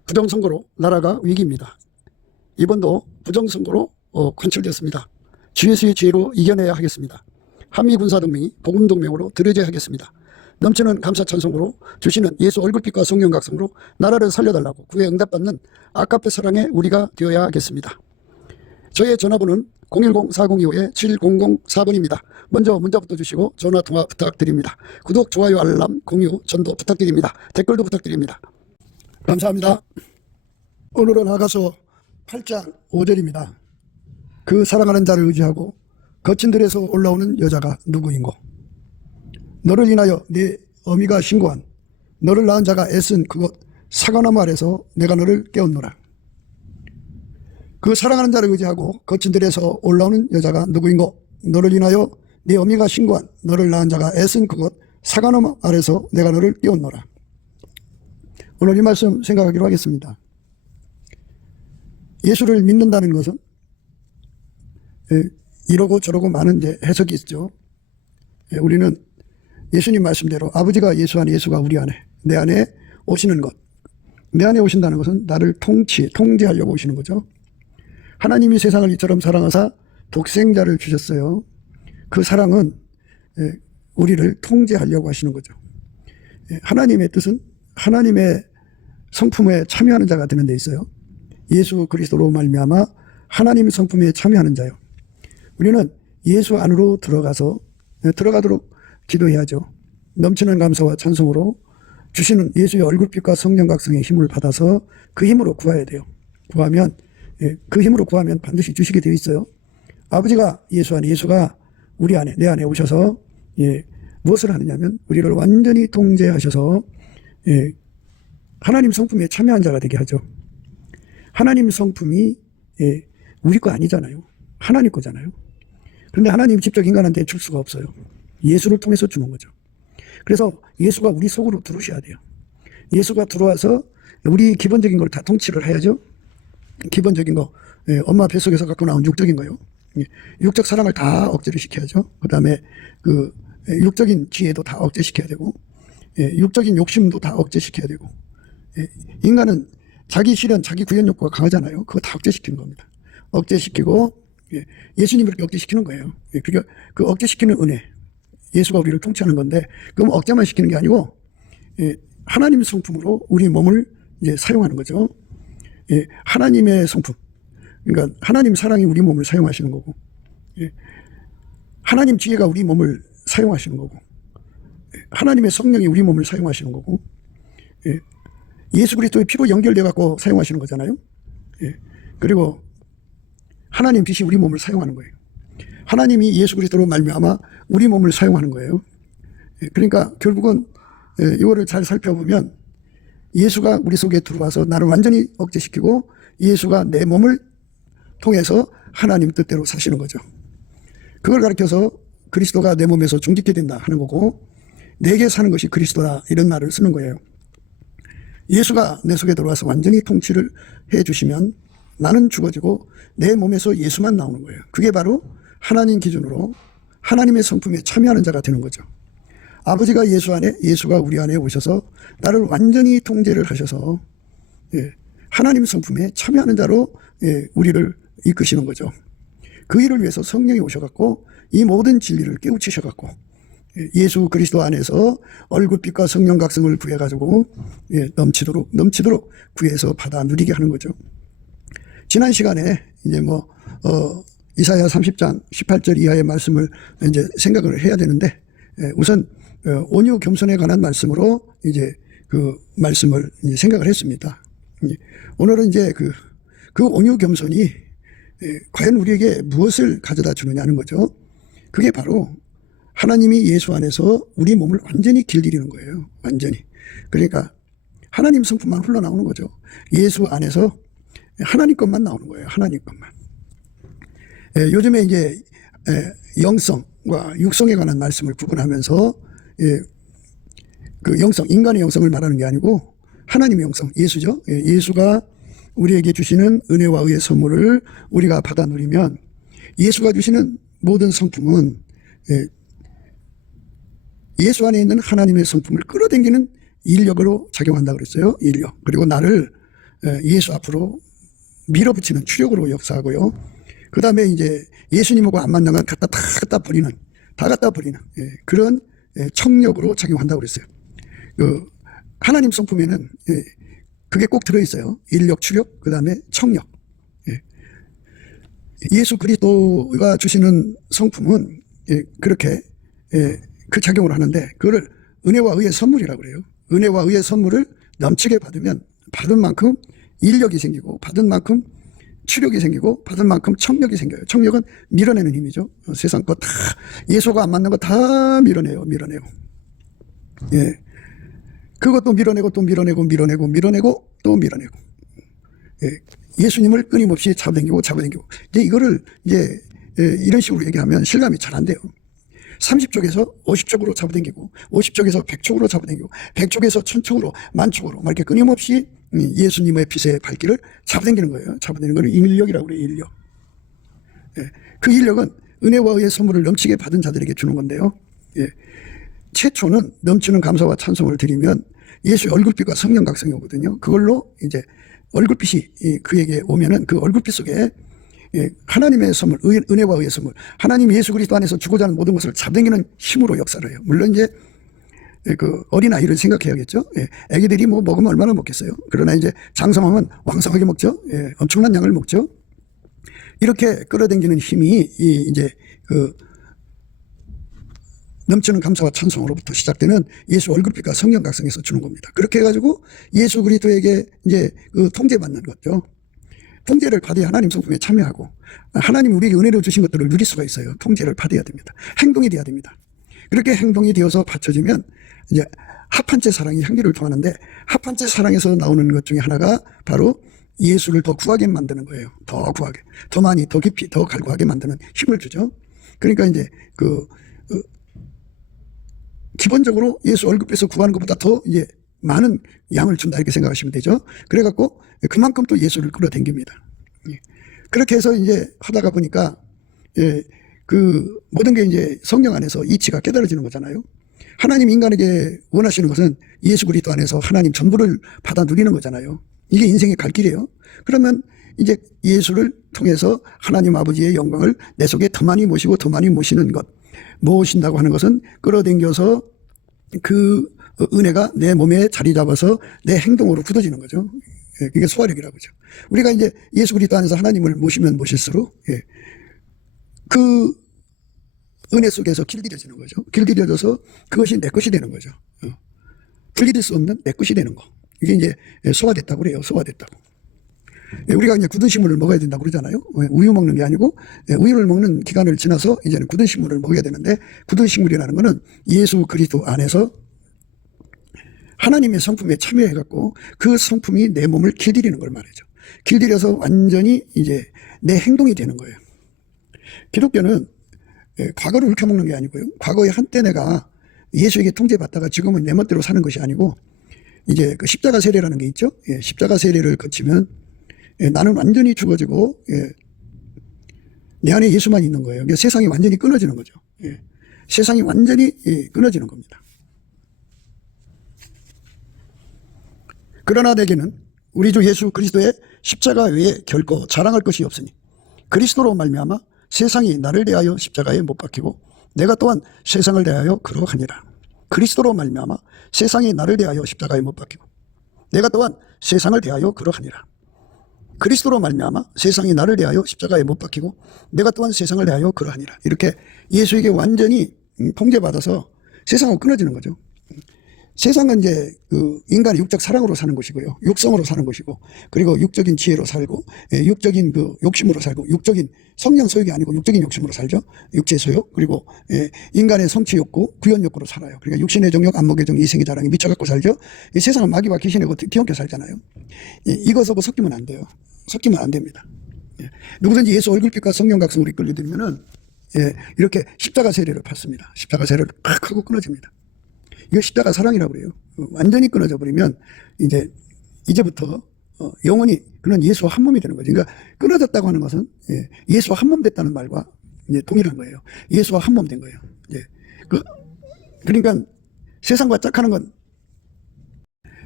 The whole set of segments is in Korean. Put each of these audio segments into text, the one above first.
부정선거로 나라가 위기입니다. 이번도 부정선거로 관철되었습니다. GS의 지혜로 이겨내야 하겠습니다. 한미군사동맹이 복음동맹으로 들여져야 하겠습니다. 넘치는 감사 찬송으로 주시는 예수 얼굴빛과 성령 각성으로 나라를 살려달라고 구에 응답받는 아깝의 사랑에 우리가 되어야 하겠습니다. 저의 전화번호는 010-4025-7004번입니다. 먼저 문자부터 주시고 전화통화 부탁드립니다. 구독, 좋아요, 알람, 공유, 전도 부탁드립니다. 댓글도 부탁드립니다. 감사합니다. 오늘은 아가서 8장 5절입니다. 그 사랑하는 자를 의지하고 거친 들에서 올라오는 여자가 누구인고? 너를 인하여 네 어미가 신고한 너를 낳은 자가 애쓴 그곳 사과나무 아래서 내가 너를 깨웠노라. 그 사랑하는 자를 의지하고 거친 들에서 올라오는 여자가 누구인고? 너를 인하여 네 어미가 신고한 너를 낳은 자가 애쓴 그곳 사과나무 아래서 내가 너를 깨웠노라. 오늘 이 말씀 생각하기로 하겠습니다. 예수를 믿는다는 것은 이러고 저러고 많은 이제 해석이 있죠. 우리는 예수님 말씀대로 아버지가 예수 안에, 예수가 우리 안에, 내 안에 오시는 것. 내 안에 오신다는 것은 나를 통제하려고 오시는 거죠. 하나님이 세상을 이처럼 사랑하사 독생자를 주셨어요. 그 사랑은 우리를 통제하려고 하시는 거죠. 하나님의 뜻은 하나님의 성품에 참여하는 자가 되는 데 있어요. 예수 그리스도로 말미암아 하나님의 성품에 참여하는 자요. 우리는 예수 안으로 들어가도록 기도해야죠. 넘치는 감사와 찬송으로 주시는 예수의 얼굴빛과 성령 각성의 힘을 받아서 그 힘으로 구해야 돼요. 그 힘으로 구하면 반드시 주시게 되어 있어요. 아버지가 예수 안에, 예수가 우리 안에, 내 안에 오셔서 무엇을 하느냐면 우리를 완전히 통제하셔서 하나님 성품에 참여한 자가 되게 하죠. 하나님 성품이 우리 거 아니잖아요. 하나님 거잖아요. 그런데 하나님이 직접 인간한테 줄 수가 없어요. 예수를 통해서 주는 거죠. 그래서 예수가 우리 속으로 들어오셔야 돼요. 예수가 들어와서 우리 기본적인 걸 다 통치를 해야죠. 기본적인 거, 엄마 뱃속에서 갖고 나온 육적인 거요. 육적 사랑을 다 억제를 시켜야죠. 그 다음에 그 육적인 지혜도 다 억제시켜야 되고, 육적인 욕심도 다 억제시켜야 되고, 인간은 자기 실현, 자기 구현 욕구가 강하잖아요. 그거 다 억제시키는 겁니다. 억제시키고, 예수님이 이렇게 억제시키는 거예요. 그러니까 그 억제시키는 은혜, 예수가 우리를 통치하는 건데, 그럼 억제만 시키는 게 아니고, 하나님의 성품으로 우리 몸을 이제 사용하는 거죠. 하나님의 성품, 그러니까 하나님 사랑이 우리 몸을 사용하시는 거고, 하나님 지혜가 우리 몸을 사용하시는 거고, 하나님의 성령이 우리 몸을 사용하시는 거고, 예수 그리스도의 피로 연결돼 갖고 사용하시는 거잖아요. 그리고 하나님 빛이 우리 몸을 사용하는 거예요. 하나님이 예수 그리스도로 말미암아 우리 몸을 사용하는 거예요. 그러니까 결국은 이거를 잘 살펴보면 예수가 우리 속에 들어와서 나를 완전히 억제시키고 예수가 내 몸을 통해서 하나님 뜻대로 사시는 거죠. 그걸 가르쳐서 그리스도가 내 몸에서 종짓게 된다 하는 거고, 내게 사는 것이 그리스도다 이런 말을 쓰는 거예요. 예수가 내 속에 들어와서 완전히 통치를 해주시면 나는 죽어지고 내 몸에서 예수만 나오는 거예요. 그게 바로 하나님 기준으로 하나님의 성품에 참여하는 자가 되는 거죠. 아버지가 예수 안에, 예수가 우리 안에 오셔서 나를 완전히 통제를 하셔서 하나님 성품에 참여하는 자로 우리를 이끄시는 거죠. 그 일을 위해서 성령이 오셔갖고 이 모든 진리를 깨우치셔갖고 예수 그리스도 안에서 얼굴빛과 성령 각성을 구해가지고 넘치도록 구해서 받아 누리게 하는 거죠. 지난 시간에 이제 이사야 30장 18절 이하의 말씀을 이제 생각을 해야 되는데, 우선 온유 겸손에 관한 말씀으로 이제 그 말씀을 이제 생각을 했습니다. 오늘은 이제 그 온유 겸손이 과연 우리에게 무엇을 가져다 주느냐는 거죠. 그게 바로 하나님이 예수 안에서 우리 몸을 완전히 길들이는 거예요. 완전히. 그러니까 하나님 성품만 흘러나오는 거죠. 예수 안에서 하나님 것만 나오는 거예요. 하나님 것만. 요즘에 이제 영성과 육성에 관한 말씀을 구분하면서 그 영성, 인간의 영성을 말하는 게 아니고 하나님의 영성, 예수죠. 예수가 우리에게 주시는 은혜와 의의 선물을 우리가 받아 누리면 예수가 주시는 모든 성품은 예수 안에 있는 하나님의 성품을 끌어당기는 인력으로 작용한다 그랬어요. 인력. 그리고 나를 예수 앞으로 밀어붙이는 추력으로 역사하고요. 그 다음에 이제 예수님하고 안 맞는 건 다 갖다 버리는 그런 청력으로 작용한다고 그랬어요. 하나님 성품에는 그게 꼭 들어있어요. 인력, 추력, 그 다음에 청력. 예수 그리스도가 주시는 성품은 그렇게 그 작용을 하는데 그거를 은혜와 의의 선물이라고 그래요. 은혜와 의의 선물을 넘치게 받으면 받은 만큼 인력이 생기고 받은 만큼 추력이 생기고 받은 만큼 청력이 생겨요. 청력은 밀어내는 힘이죠. 세상 거 다 예수가 안 맞는 거 다 밀어내요. 그것도 밀어내고 또 밀어내고 또 밀어내고. 예수님을 끊임없이 잡아당기고 이제 이거를 이런 식으로 얘기하면 실감이 잘 안 돼요. 30쪽에서 50쪽으로 잡아당기고 50쪽에서 100쪽으로 잡아당기고 100쪽에서 1000쪽으로 10,000쪽으로 막 이렇게 끊임없이 예수님의 빛의 발길을 잡아당기는 거예요. 잡아당기는 걸 인력이라고 그래요. 인력. 그 인력은 은혜와 의의 선물을 넘치게 받은 자들에게 주는 건데요. 최초는 넘치는 감사와 찬송을 드리면 예수의 얼굴빛과 성령 각성이 오거든요. 그걸로 이제 얼굴빛이 그에게 오면은 그 얼굴빛 속에 하나님의 선물, 은혜와 의의 선물, 하나님 예수 그리스도 안에서 주고자 하는 모든 것을 잡아당기는 힘으로 역사를 해요. 물론 이제 그 어린아이를 생각해야겠죠. 애기들이 뭐 먹으면 얼마나 먹겠어요. 그러나 이제 장성하면 왕성하게 먹죠. 엄청난 양을 먹죠. 이렇게 끌어당기는 힘이 이제 그 넘치는 감사와 찬송으로부터 시작되는 예수 얼굴빛과 성령 각성에서 주는 겁니다. 그렇게 해가지고 예수 그리스도에게 이제 그 통제받는 거죠. 통제를 받아야 하나님 성품에 참여하고 하나님 우리에게 은혜로 주신 것들을 누릴 수가 있어요. 통제를 받아야 됩니다. 행동이 돼야 됩니다. 그렇게 행동이 되어서 받쳐지면 이제 합한째 사랑이 향기를 통하는데 합한째 사랑에서 나오는 것 중에 하나가 바로 예수를 더 구하게 만드는 거예요. 더 구하게, 더 많이, 더 깊이, 더 갈구하게 만드는 힘을 주죠. 그러니까 이제 기본적으로 예수 얼굴에서 구하는 것보다 더 이제 많은 양을 준다 이렇게 생각하시면 되죠. 그래갖고 그만큼 또 예수를 끌어당깁니다. 그렇게 해서 이제 하다가 보니까 그 모든 게 이제 성령 안에서 이치가 깨달아지는 거잖아요. 하나님 인간에게 원하시는 것은 예수 그리스도 안에서 하나님 전부를 받아 누리는 거잖아요. 이게 인생의 갈 길이에요. 그러면 이제 예수를 통해서 하나님 아버지의 영광을 내 속에 더 많이 모시고 더 많이 모시는 것. 모신다고 하는 것은 끌어당겨서 그 은혜가 내 몸에 자리 잡아서 내 행동으로 굳어지는 거죠. 그게 소화력이라고 하죠. 우리가 이제 예수 그리스도 안에서 하나님을 모시면 모실수록 그 은혜 속에서 길들여지는 거죠. 길들여져서 그것이 내 것이 되는 거죠. 길들일 수 없는 내 것이 되는 거. 이게 이제 소화됐다고 그래요. 소화됐다고. 우리가 이제 굳은 식물을 먹어야 된다고 그러잖아요. 우유 먹는 게 아니고 우유를 먹는 기간을 지나서 이제는 굳은 식물을 먹어야 되는데 굳은 식물이라는 것은 예수 그리스도 안에서 하나님의 성품에 참여해갖고 그 성품이 내 몸을 길들이는 걸 말이죠. 길들여서 완전히 이제 내 행동이 되는 거예요. 기독교는 과거를 훑어먹는 게 아니고요. 과거에 한때 내가 예수에게 통제받다가 지금은 내 멋대로 사는 것이 아니고 이제 그 십자가 세례라는 게 있죠. 십자가 세례를 거치면 나는 완전히 죽어지고 내 안에 예수만 있는 거예요. 그러니까 세상이 완전히 끊어지는 거죠. 세상이 완전히 끊어지는 겁니다. 그러나 내게는 우리 주 예수 그리스도의 십자가 외에 결코 자랑할 것이 없으니 그리스도로 말미암아 세상이 나를 대하여 십자가에 못 박히고 내가 또한 세상을 대하여 그러하니라. 그리스도로 말미암아 세상이 나를 대하여 십자가에 못 박히고 내가 또한 세상을 대하여 그러하니라. 그리스도로 말미암아 세상이 나를 대하여 십자가에 못 박히고 내가 또한 세상을 대하여 그러하니라. 이렇게 예수에게 완전히 통제받아서 세상하고 끊어지는 거죠. 세상은 이제 그 인간의 육적 사랑으로 사는 것이고요. 육성으로 사는 것이고, 그리고 육적인 지혜로 살고, 육적인 그 욕심으로 살고, 육적인 성령 소욕이 아니고 육적인 욕심으로 살죠. 육체 소욕, 그리고 인간의 성취 욕구, 구현 욕구로 살아요. 그러니까 육신의 정욕, 안목의 정, 이생의 자랑에 미쳐갖고 살죠. 이 세상은 마귀와 귀신하고 뒤엉켜 살잖아요. 이것하고 섞이면 안 돼요. 섞이면 안 됩니다. 누구든지 예수 얼굴빛과 성령 각성으로 이끌려들면은 이렇게 십자가 세례를 받습니다. 십자가 세례를 팍 하고 끊어집니다. 이거 십자가 사랑이라고 그래요. 완전히 끊어져 버리면 이제부터 영원히 그런 예수와 한 몸이 되는 거죠. 그러니까 끊어졌다고 하는 것은 예수와 한 몸 됐다는 말과 이제 동일한 거예요. 예수와 한 몸 된 거예요. 그러니까 세상과 짝하는 건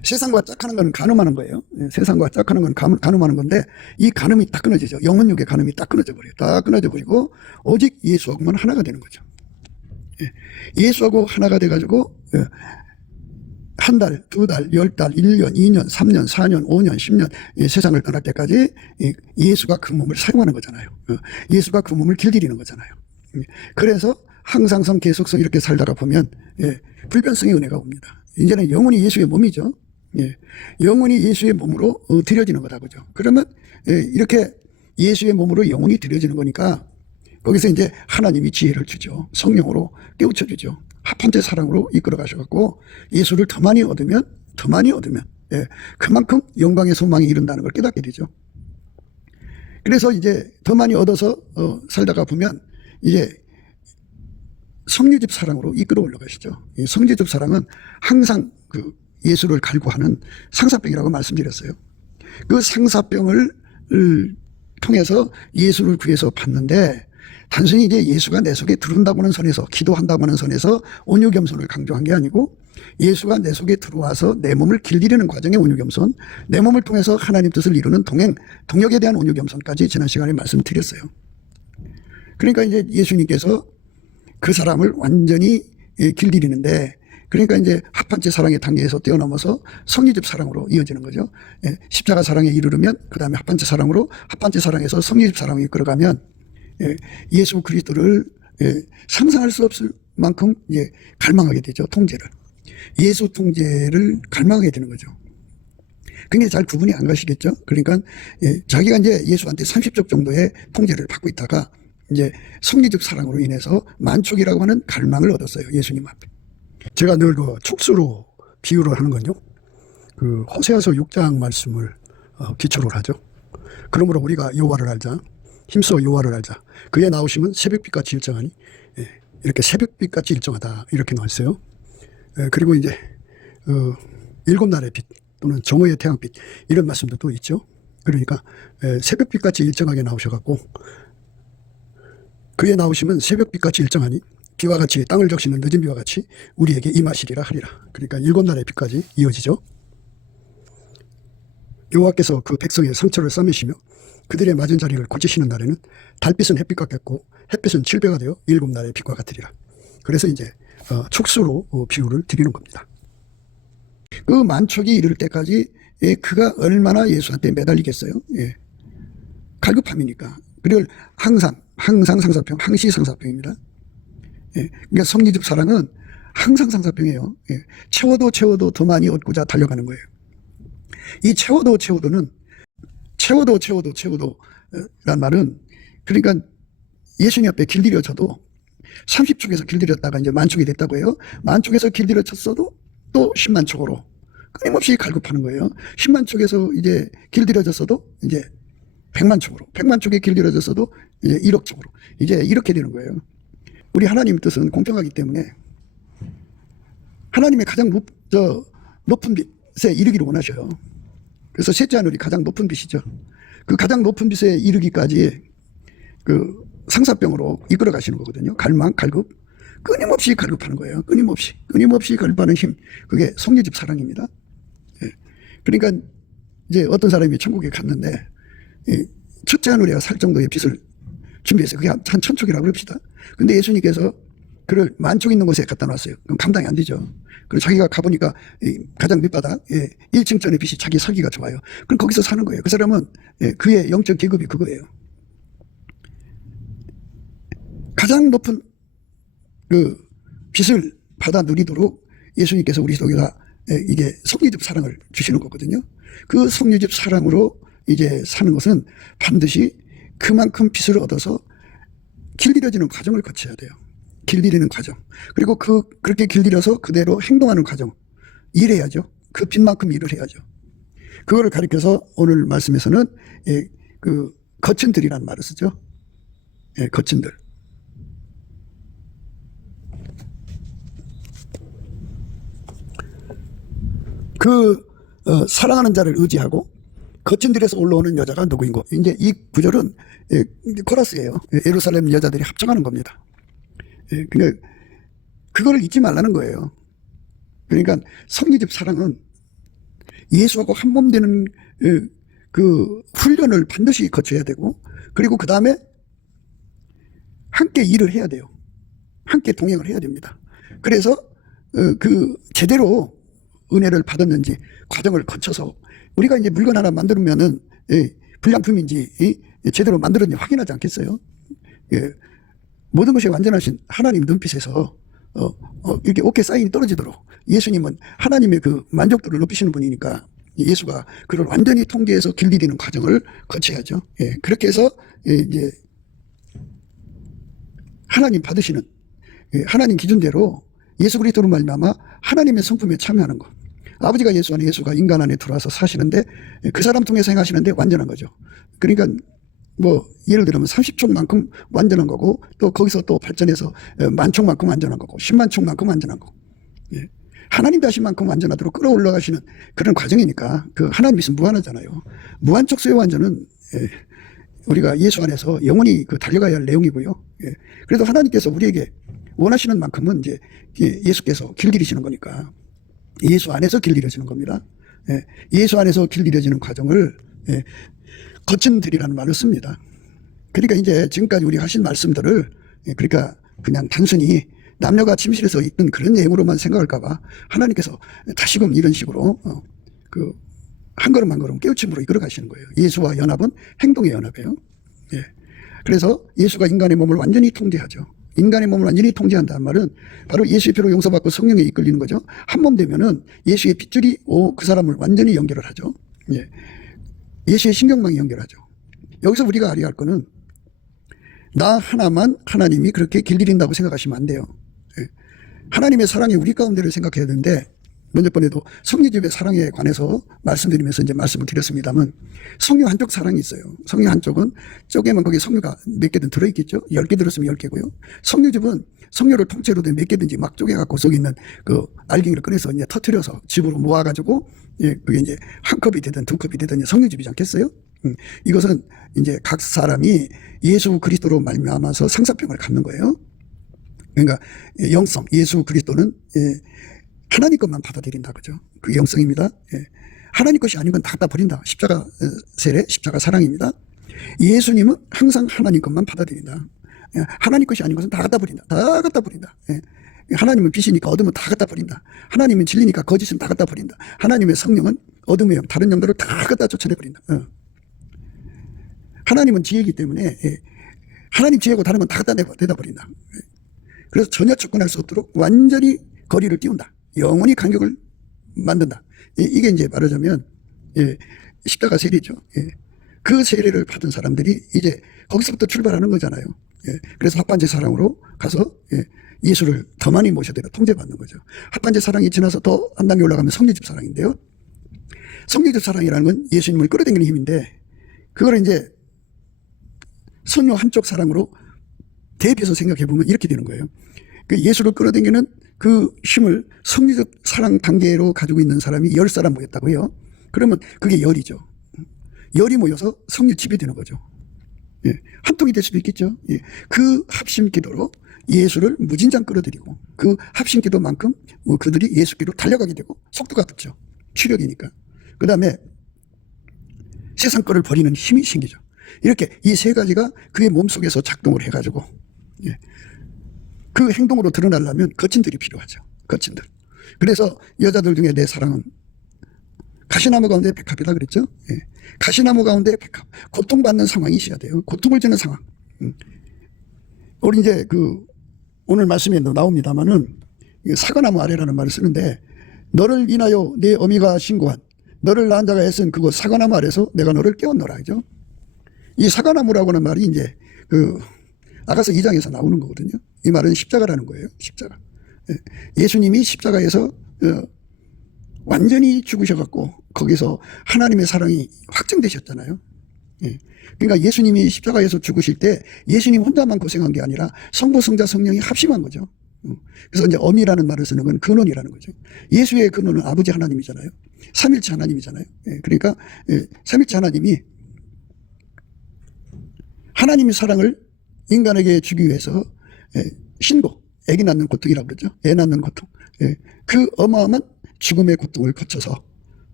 세상과 짝하는 건 간음하는 거예요. 세상과 짝하는 건 간음하는 건데 이 간음이 딱 끊어지죠. 영혼육의 간음이 딱 끊어져 버려요. 딱 끊어져 버리고 오직 예수하고만 하나가 되는 거죠. 예수하고 하나가 돼가지고 한 달, 두 달, 10달, 1년, 2년, 3년, 4년, 5년, 10년 세상을 떠날 때까지 예수가 그 몸을 사용하는 거잖아요. 예수가 그 몸을 길들이는 거잖아요. 그래서 항상성, 계속성 이렇게 살다가 보면 불변성의 은혜가 옵니다. 이제는 영혼이 예수의 몸이죠. 영혼이 예수의 몸으로 들여지는 거다, 그죠? 그러면 이렇게 예수의 몸으로 영혼이 들여지는 거니까 거기서 이제 하나님이 지혜를 주죠. 성령으로 깨우쳐 주죠. 합한째 사랑으로 이끌어 가셔갖고 예수를 더 많이 얻으면 그만큼 영광의 소망에 이른다는 걸 깨닫게 되죠. 그래서 이제 더 많이 얻어서 살다가 보면 이제 성리집 사랑으로 이끌어 올라가시죠. 이 성리집 사랑은 항상 그 예수를 갈구하는 상사병이라고 말씀드렸어요. 그 상사병을 통해서 예수를 구해서 받는데 단순히 이제 예수가 내 속에 들어온다고 하는 선에서, 기도한다고 하는 선에서 온유겸손을 강조한 게 아니고 예수가 내 속에 들어와서 내 몸을 길들이는 과정의 온유겸손, 내 몸을 통해서 하나님 뜻을 이루는 동역에 대한 온유겸손까지 지난 시간에 말씀드렸어요. 그러니까 이제 예수님께서 그 사람을 완전히 길들이는데, 그러니까 이제 합한째 사랑의 단계에서 뛰어넘어서 성리집 사랑으로 이어지는 거죠. 십자가 사랑에 이르르면 그 다음에 합한째 사랑으로, 합한째 사랑에서 성리집 사랑을 이끌어가면 예수 그리스도를 상상할 수 없을 만큼 갈망하게 되죠. 통제를. 예수 통제를 갈망하게 되는 거죠. 굉장히 잘 구분이 안 가시겠죠. 그러니까 자기가 이제 예수한테 30적 정도의 통제를 받고 있다가 이제 성리적 사랑으로 인해서 만족이라고 하는 갈망을 얻었어요. 예수님 앞에. 제가 늘 그 촉수로 비유를 하는 건요, 그 호세아서 6장 말씀을 기초로 하죠. 그러므로 우리가 여호와를 알자, 힘써 여호와를 알자. 그에 나오시면 새벽빛같이 일정하니, 이렇게 새벽빛같이 일정하다 이렇게 나왔어요. 그리고 이제 7날의 빛 또는 정오의 태양빛 이런 말씀도 또 있죠. 그러니까 새벽빛같이 일정하게 나오셔갖고 그에 나오시면 새벽빛같이 일정하니 비와 같이 땅을 적시는 늦은 비와 같이 우리에게 임하시리라 하리라. 그러니까 7날의 빛까지 이어지죠. 여호와께서 그 백성의 상처를 싸매시며 그들의 맞은 자리를 고치시는 날에는 달빛은 햇빛 같겠고 햇빛은 7배가 되어 7날의 빛과 같으리라. 그래서 이제 촉수로 비유를 드리는 겁니다. 그 만촉이 이를 때까지 그가 얼마나 예수한테 매달리겠어요. 갈급함이니까. 그리고 항상 상사병, 항시 상사병입니다. 그러니까 성리집 사랑은 항상 상사병이에요. 채워도 더 많이 얻고자 달려가는 거예요. 이 채워도는 란 말은, 그러니까 예수님 앞에 길들여져도 30촉에서 길들였다가 이제 만촉이 됐다고 해요. 만촉에서 길들여졌어도 또 10만 촉으로 끊임없이 갈급하는 거예요. 10만 촉에서 이제 길들여졌어도 이제 100만 촉으로, 100만 촉에 길들여졌어도 이제 1억 촉으로, 이제 이렇게 되는 거예요. 우리 하나님의 뜻은 공평하기 때문에 하나님의 가장 높은 빛에 이르기를 원하셔요. 그래서 셋째 하늘이 가장 높은 빛이죠. 그 가장 높은 빛에 이르기까지 그 상사병으로 이끌어 가시는 거거든요. 갈망, 갈급, 끊임없이 갈급하는 거예요. 끊임없이 갈급하는 힘, 그게 성리집 사랑입니다. 그러니까 이제 어떤 사람이 천국에 갔는데 첫째 하늘에 살 정도의 빛을 준비했어요. 그게 한 1000촉이라고 합시다. 근데 예수님께서 그를 만촉 있는 곳에 갖다 놨어요. 그럼 감당이 안 되죠. 그래서 자기가 가보니까 가장 밑바닥 1층 전의 빛이 자기 설기가 좋아요. 그럼 거기서 사는 거예요. 그 사람은 그의 영적 계급이 그거예요. 가장 높은 그 빛을 받아 누리도록 예수님께서 우리 속에다 이게 성리집 사랑을 주시는 거거든요. 그 성리집 사랑으로 이제 사는 것은 반드시 그만큼 빛을 얻어서 길들여지는 과정을 거쳐야 돼요. 길들이는 과정. 그리고 그렇게 길들여서 그대로 행동하는 과정. 일해야죠. 그 빛만큼 일을 해야죠. 그거를 가리켜서 오늘 말씀에서는 그 거친들이라는 말을 쓰죠. 거친들. 사랑하는 자를 의지하고 거친들에서 올라오는 여자가 누구인고, 이제 이 구절은 코러스예요. 예루살렘 여자들이 합창하는 겁니다. 그러니까 그거를 잊지 말라는 거예요. 그러니까 성리집 사랑은 예수하고 한 몸 되는 그 훈련을 반드시 거쳐야 되고, 그리고 그 다음에 함께 일을 해야 돼요. 함께 동행을 해야 됩니다. 그래서 그 제대로 은혜를 받았는지 과정을 거쳐서 우리가 이제 물건 하나 만들면은 불량품인지 제대로 만들었는지 확인하지 않겠어요? 예. 모든 것이 완전하신 하나님 눈빛에서 이렇게 오케이 사인이 떨어지도록, 예수님은 하나님의 그 만족도를 높이시는 분이니까 예수가 그걸 완전히 통제해서 길들이는 과정을 거쳐야죠. 예. 그렇게 해서 이제 하나님 받으시는 하나님 기준대로 예수 그리스도로 말미암아 하나님의 성품에 참여하는 것. 아버지가 예수 안에, 예수가 인간 안에 들어와서 사시는데 그 사람 통해서 행하시는데 완전한 거죠. 그러니까 뭐 예를 들면 30촉만큼 완전한 거고, 또 거기서 또 발전해서 만촉만큼 완전한 거고, 10만 촉만큼 완전한 거고. 예. 하나님 다신만큼 완전하도록 끌어올라가시는 그런 과정이니까 그 하나님 있으면 무한하잖아요. 무한촉 소유 완전은 우리가 예수 안에서 영원히 그 달려가야 할 내용이고요. 예. 그래도 하나님께서 우리에게 원하시는 만큼은 이제 예수께서 길들이시는 거니까 예수 안에서 길들여지는 겁니다. 예. 예수 안에서 길들여지는 과정을 거친 들이라는 말을 씁니다. 그러니까 이제 지금까지 우리 하신 말씀들을 그러니까 그냥 단순히 남녀가 침실에서 있던 그런 내용으로만 생각할까봐 하나님께서 다시금 이런 식으로 그 한 걸음 한 걸음 깨우침으로 이끌어 가시는 거예요. 예수와 연합은 행동의 연합이에요. 예. 그래서 예수가 인간의 몸을 완전히 통제하죠. 인간의 몸을 완전히 통제한다는 말은 바로 예수의 피로 용서받고 성령에 이끌리는 거죠. 한 몸 되면은 예수의 핏줄이 그 사람을 완전히 연결을 하죠. 예. 예수의 신경망이 연결하죠. 여기서 우리가 알아야 할 거는 나 하나만 하나님이 그렇게 길들인다고 생각하시면 안 돼요. 예. 하나님의 사랑이 우리 가운데를 생각해야 되는데, 먼저 번에도 성령집의 사랑에 관해서 말씀드리면서 이제 말씀을 드렸습니다만, 성령 한쪽 사랑이 있어요. 성령 한쪽은 쪼개면 거기에 성료가 몇 개든 들어있겠죠. 10개 들었으면 10개고요. 성령집은 성료를 통째로 몇 개든지 막 쪼개갖고 속에 있는 그 알갱이를 꺼내서 이제 터트려서 집으로 모아가지고, 그게 이제 한 컵이 되든 두 컵이 되든 성령집이지 않겠어요? 이것은 이제 각 사람이 예수 그리스도로 말미암아서 상사병을 갖는 거예요. 그러니까 영성, 예수 그리스도는 하나님 것만 받아들인다, 그죠? 그게 영성입니다. 하나님 것이 아닌 건 다 갖다 버린다. 십자가 세례, 십자가 사랑입니다. 예수님은 항상 하나님 것만 받아들인다. 하나님 것이 아닌 것은 다 갖다 버린다. 다 갖다 버린다. 하나님은 빛이니까 어둠은 다 갖다 버린다. 하나님은 진리니까 거짓은 다 갖다 버린다. 하나님의 성령은 어둠의 영, 다른 영들을 다 갖다 쫓아내버린다. 하나님은 지혜이기 때문에 하나님 지혜고 다른 건 다 갖다 내다 버린다. 그래서 전혀 접근할 수 없도록 완전히 거리를 띄운다. 영원히 간격을 만든다. 이게 이제 말하자면 십자가 세례죠. 그 세례를 받은 사람들이 이제 거기서부터 출발하는 거잖아요. 그래서 합반제 사랑으로 가서 예수를 더 많이 모셔야 통제받는 거죠. 합반제 사랑이 지나서 더 한 단계 올라가면 성례집 사랑인데요. 성례집 사랑이라는 건 예수님을 끌어당기는 힘인데, 그걸 이제 선녀 한쪽 사랑으로 대비해서 생각해 보면 이렇게 되는 거예요. 그 예수를 끌어당기는 그 힘을 성리적 사랑 단계로 가지고 있는 사람이 10사람 모였다고요. 그러면 그게 열이죠. 열이 모여서 성령집이 되는 거죠. 한 통이 될 수도 있겠죠. 그 합심 기도로 예수를 무진장 끌어들이고, 그 합심 기도만큼 그들이 예수께로 달려가게 되고 속도가 붙죠. 추력이니까. 그 다음에 세상 거를 버리는 힘이 생기죠. 이렇게 이 세 가지가 그의 몸속에서 작동을 해가지고 그 행동으로 드러나려면 거친들이 필요하죠. 거친들. 그래서 여자들 중에 내 사랑은 가시나무 가운데 백합이다 그랬죠. 가시나무 가운데 백합. 고통받는 상황이 있어야 돼요. 고통을 주는 상황. 우리 이제 오늘 말씀에도 나옵니다만은 사과나무 아래라는 말을 쓰는데, 너를 인하여 내 어미가 신고한 너를 낳은 자가 애쓴 그곳 사과나무 아래서 내가 너를 깨웠노라. 그죠? 이 사과나무라고 하는 말이 이제 아가서 2장에서 나오는 거거든요. 이 말은 십자가라는 거예요. 십자가. 예수님이 십자가에서 완전히 죽으셔갖고 거기서 하나님의 사랑이 확증되셨잖아요. 그러니까 예수님이 십자가에서 죽으실 때 예수님 혼자만 고생한 게 아니라 성부, 성자, 성령이 합심한 거죠. 그래서 이제 어미라는 말을 쓰는 건 근원이라는 거죠. 예수의 근원은 아버지 하나님이잖아요. 삼일체 하나님이잖아요. 그러니까 삼일체 하나님이 하나님의 사랑을 인간에게 주기 위해서 신고, 애기 낳는 고통이라고 그러죠. 애 낳는 고통. 그 어마어마한 죽음의 고통을 거쳐서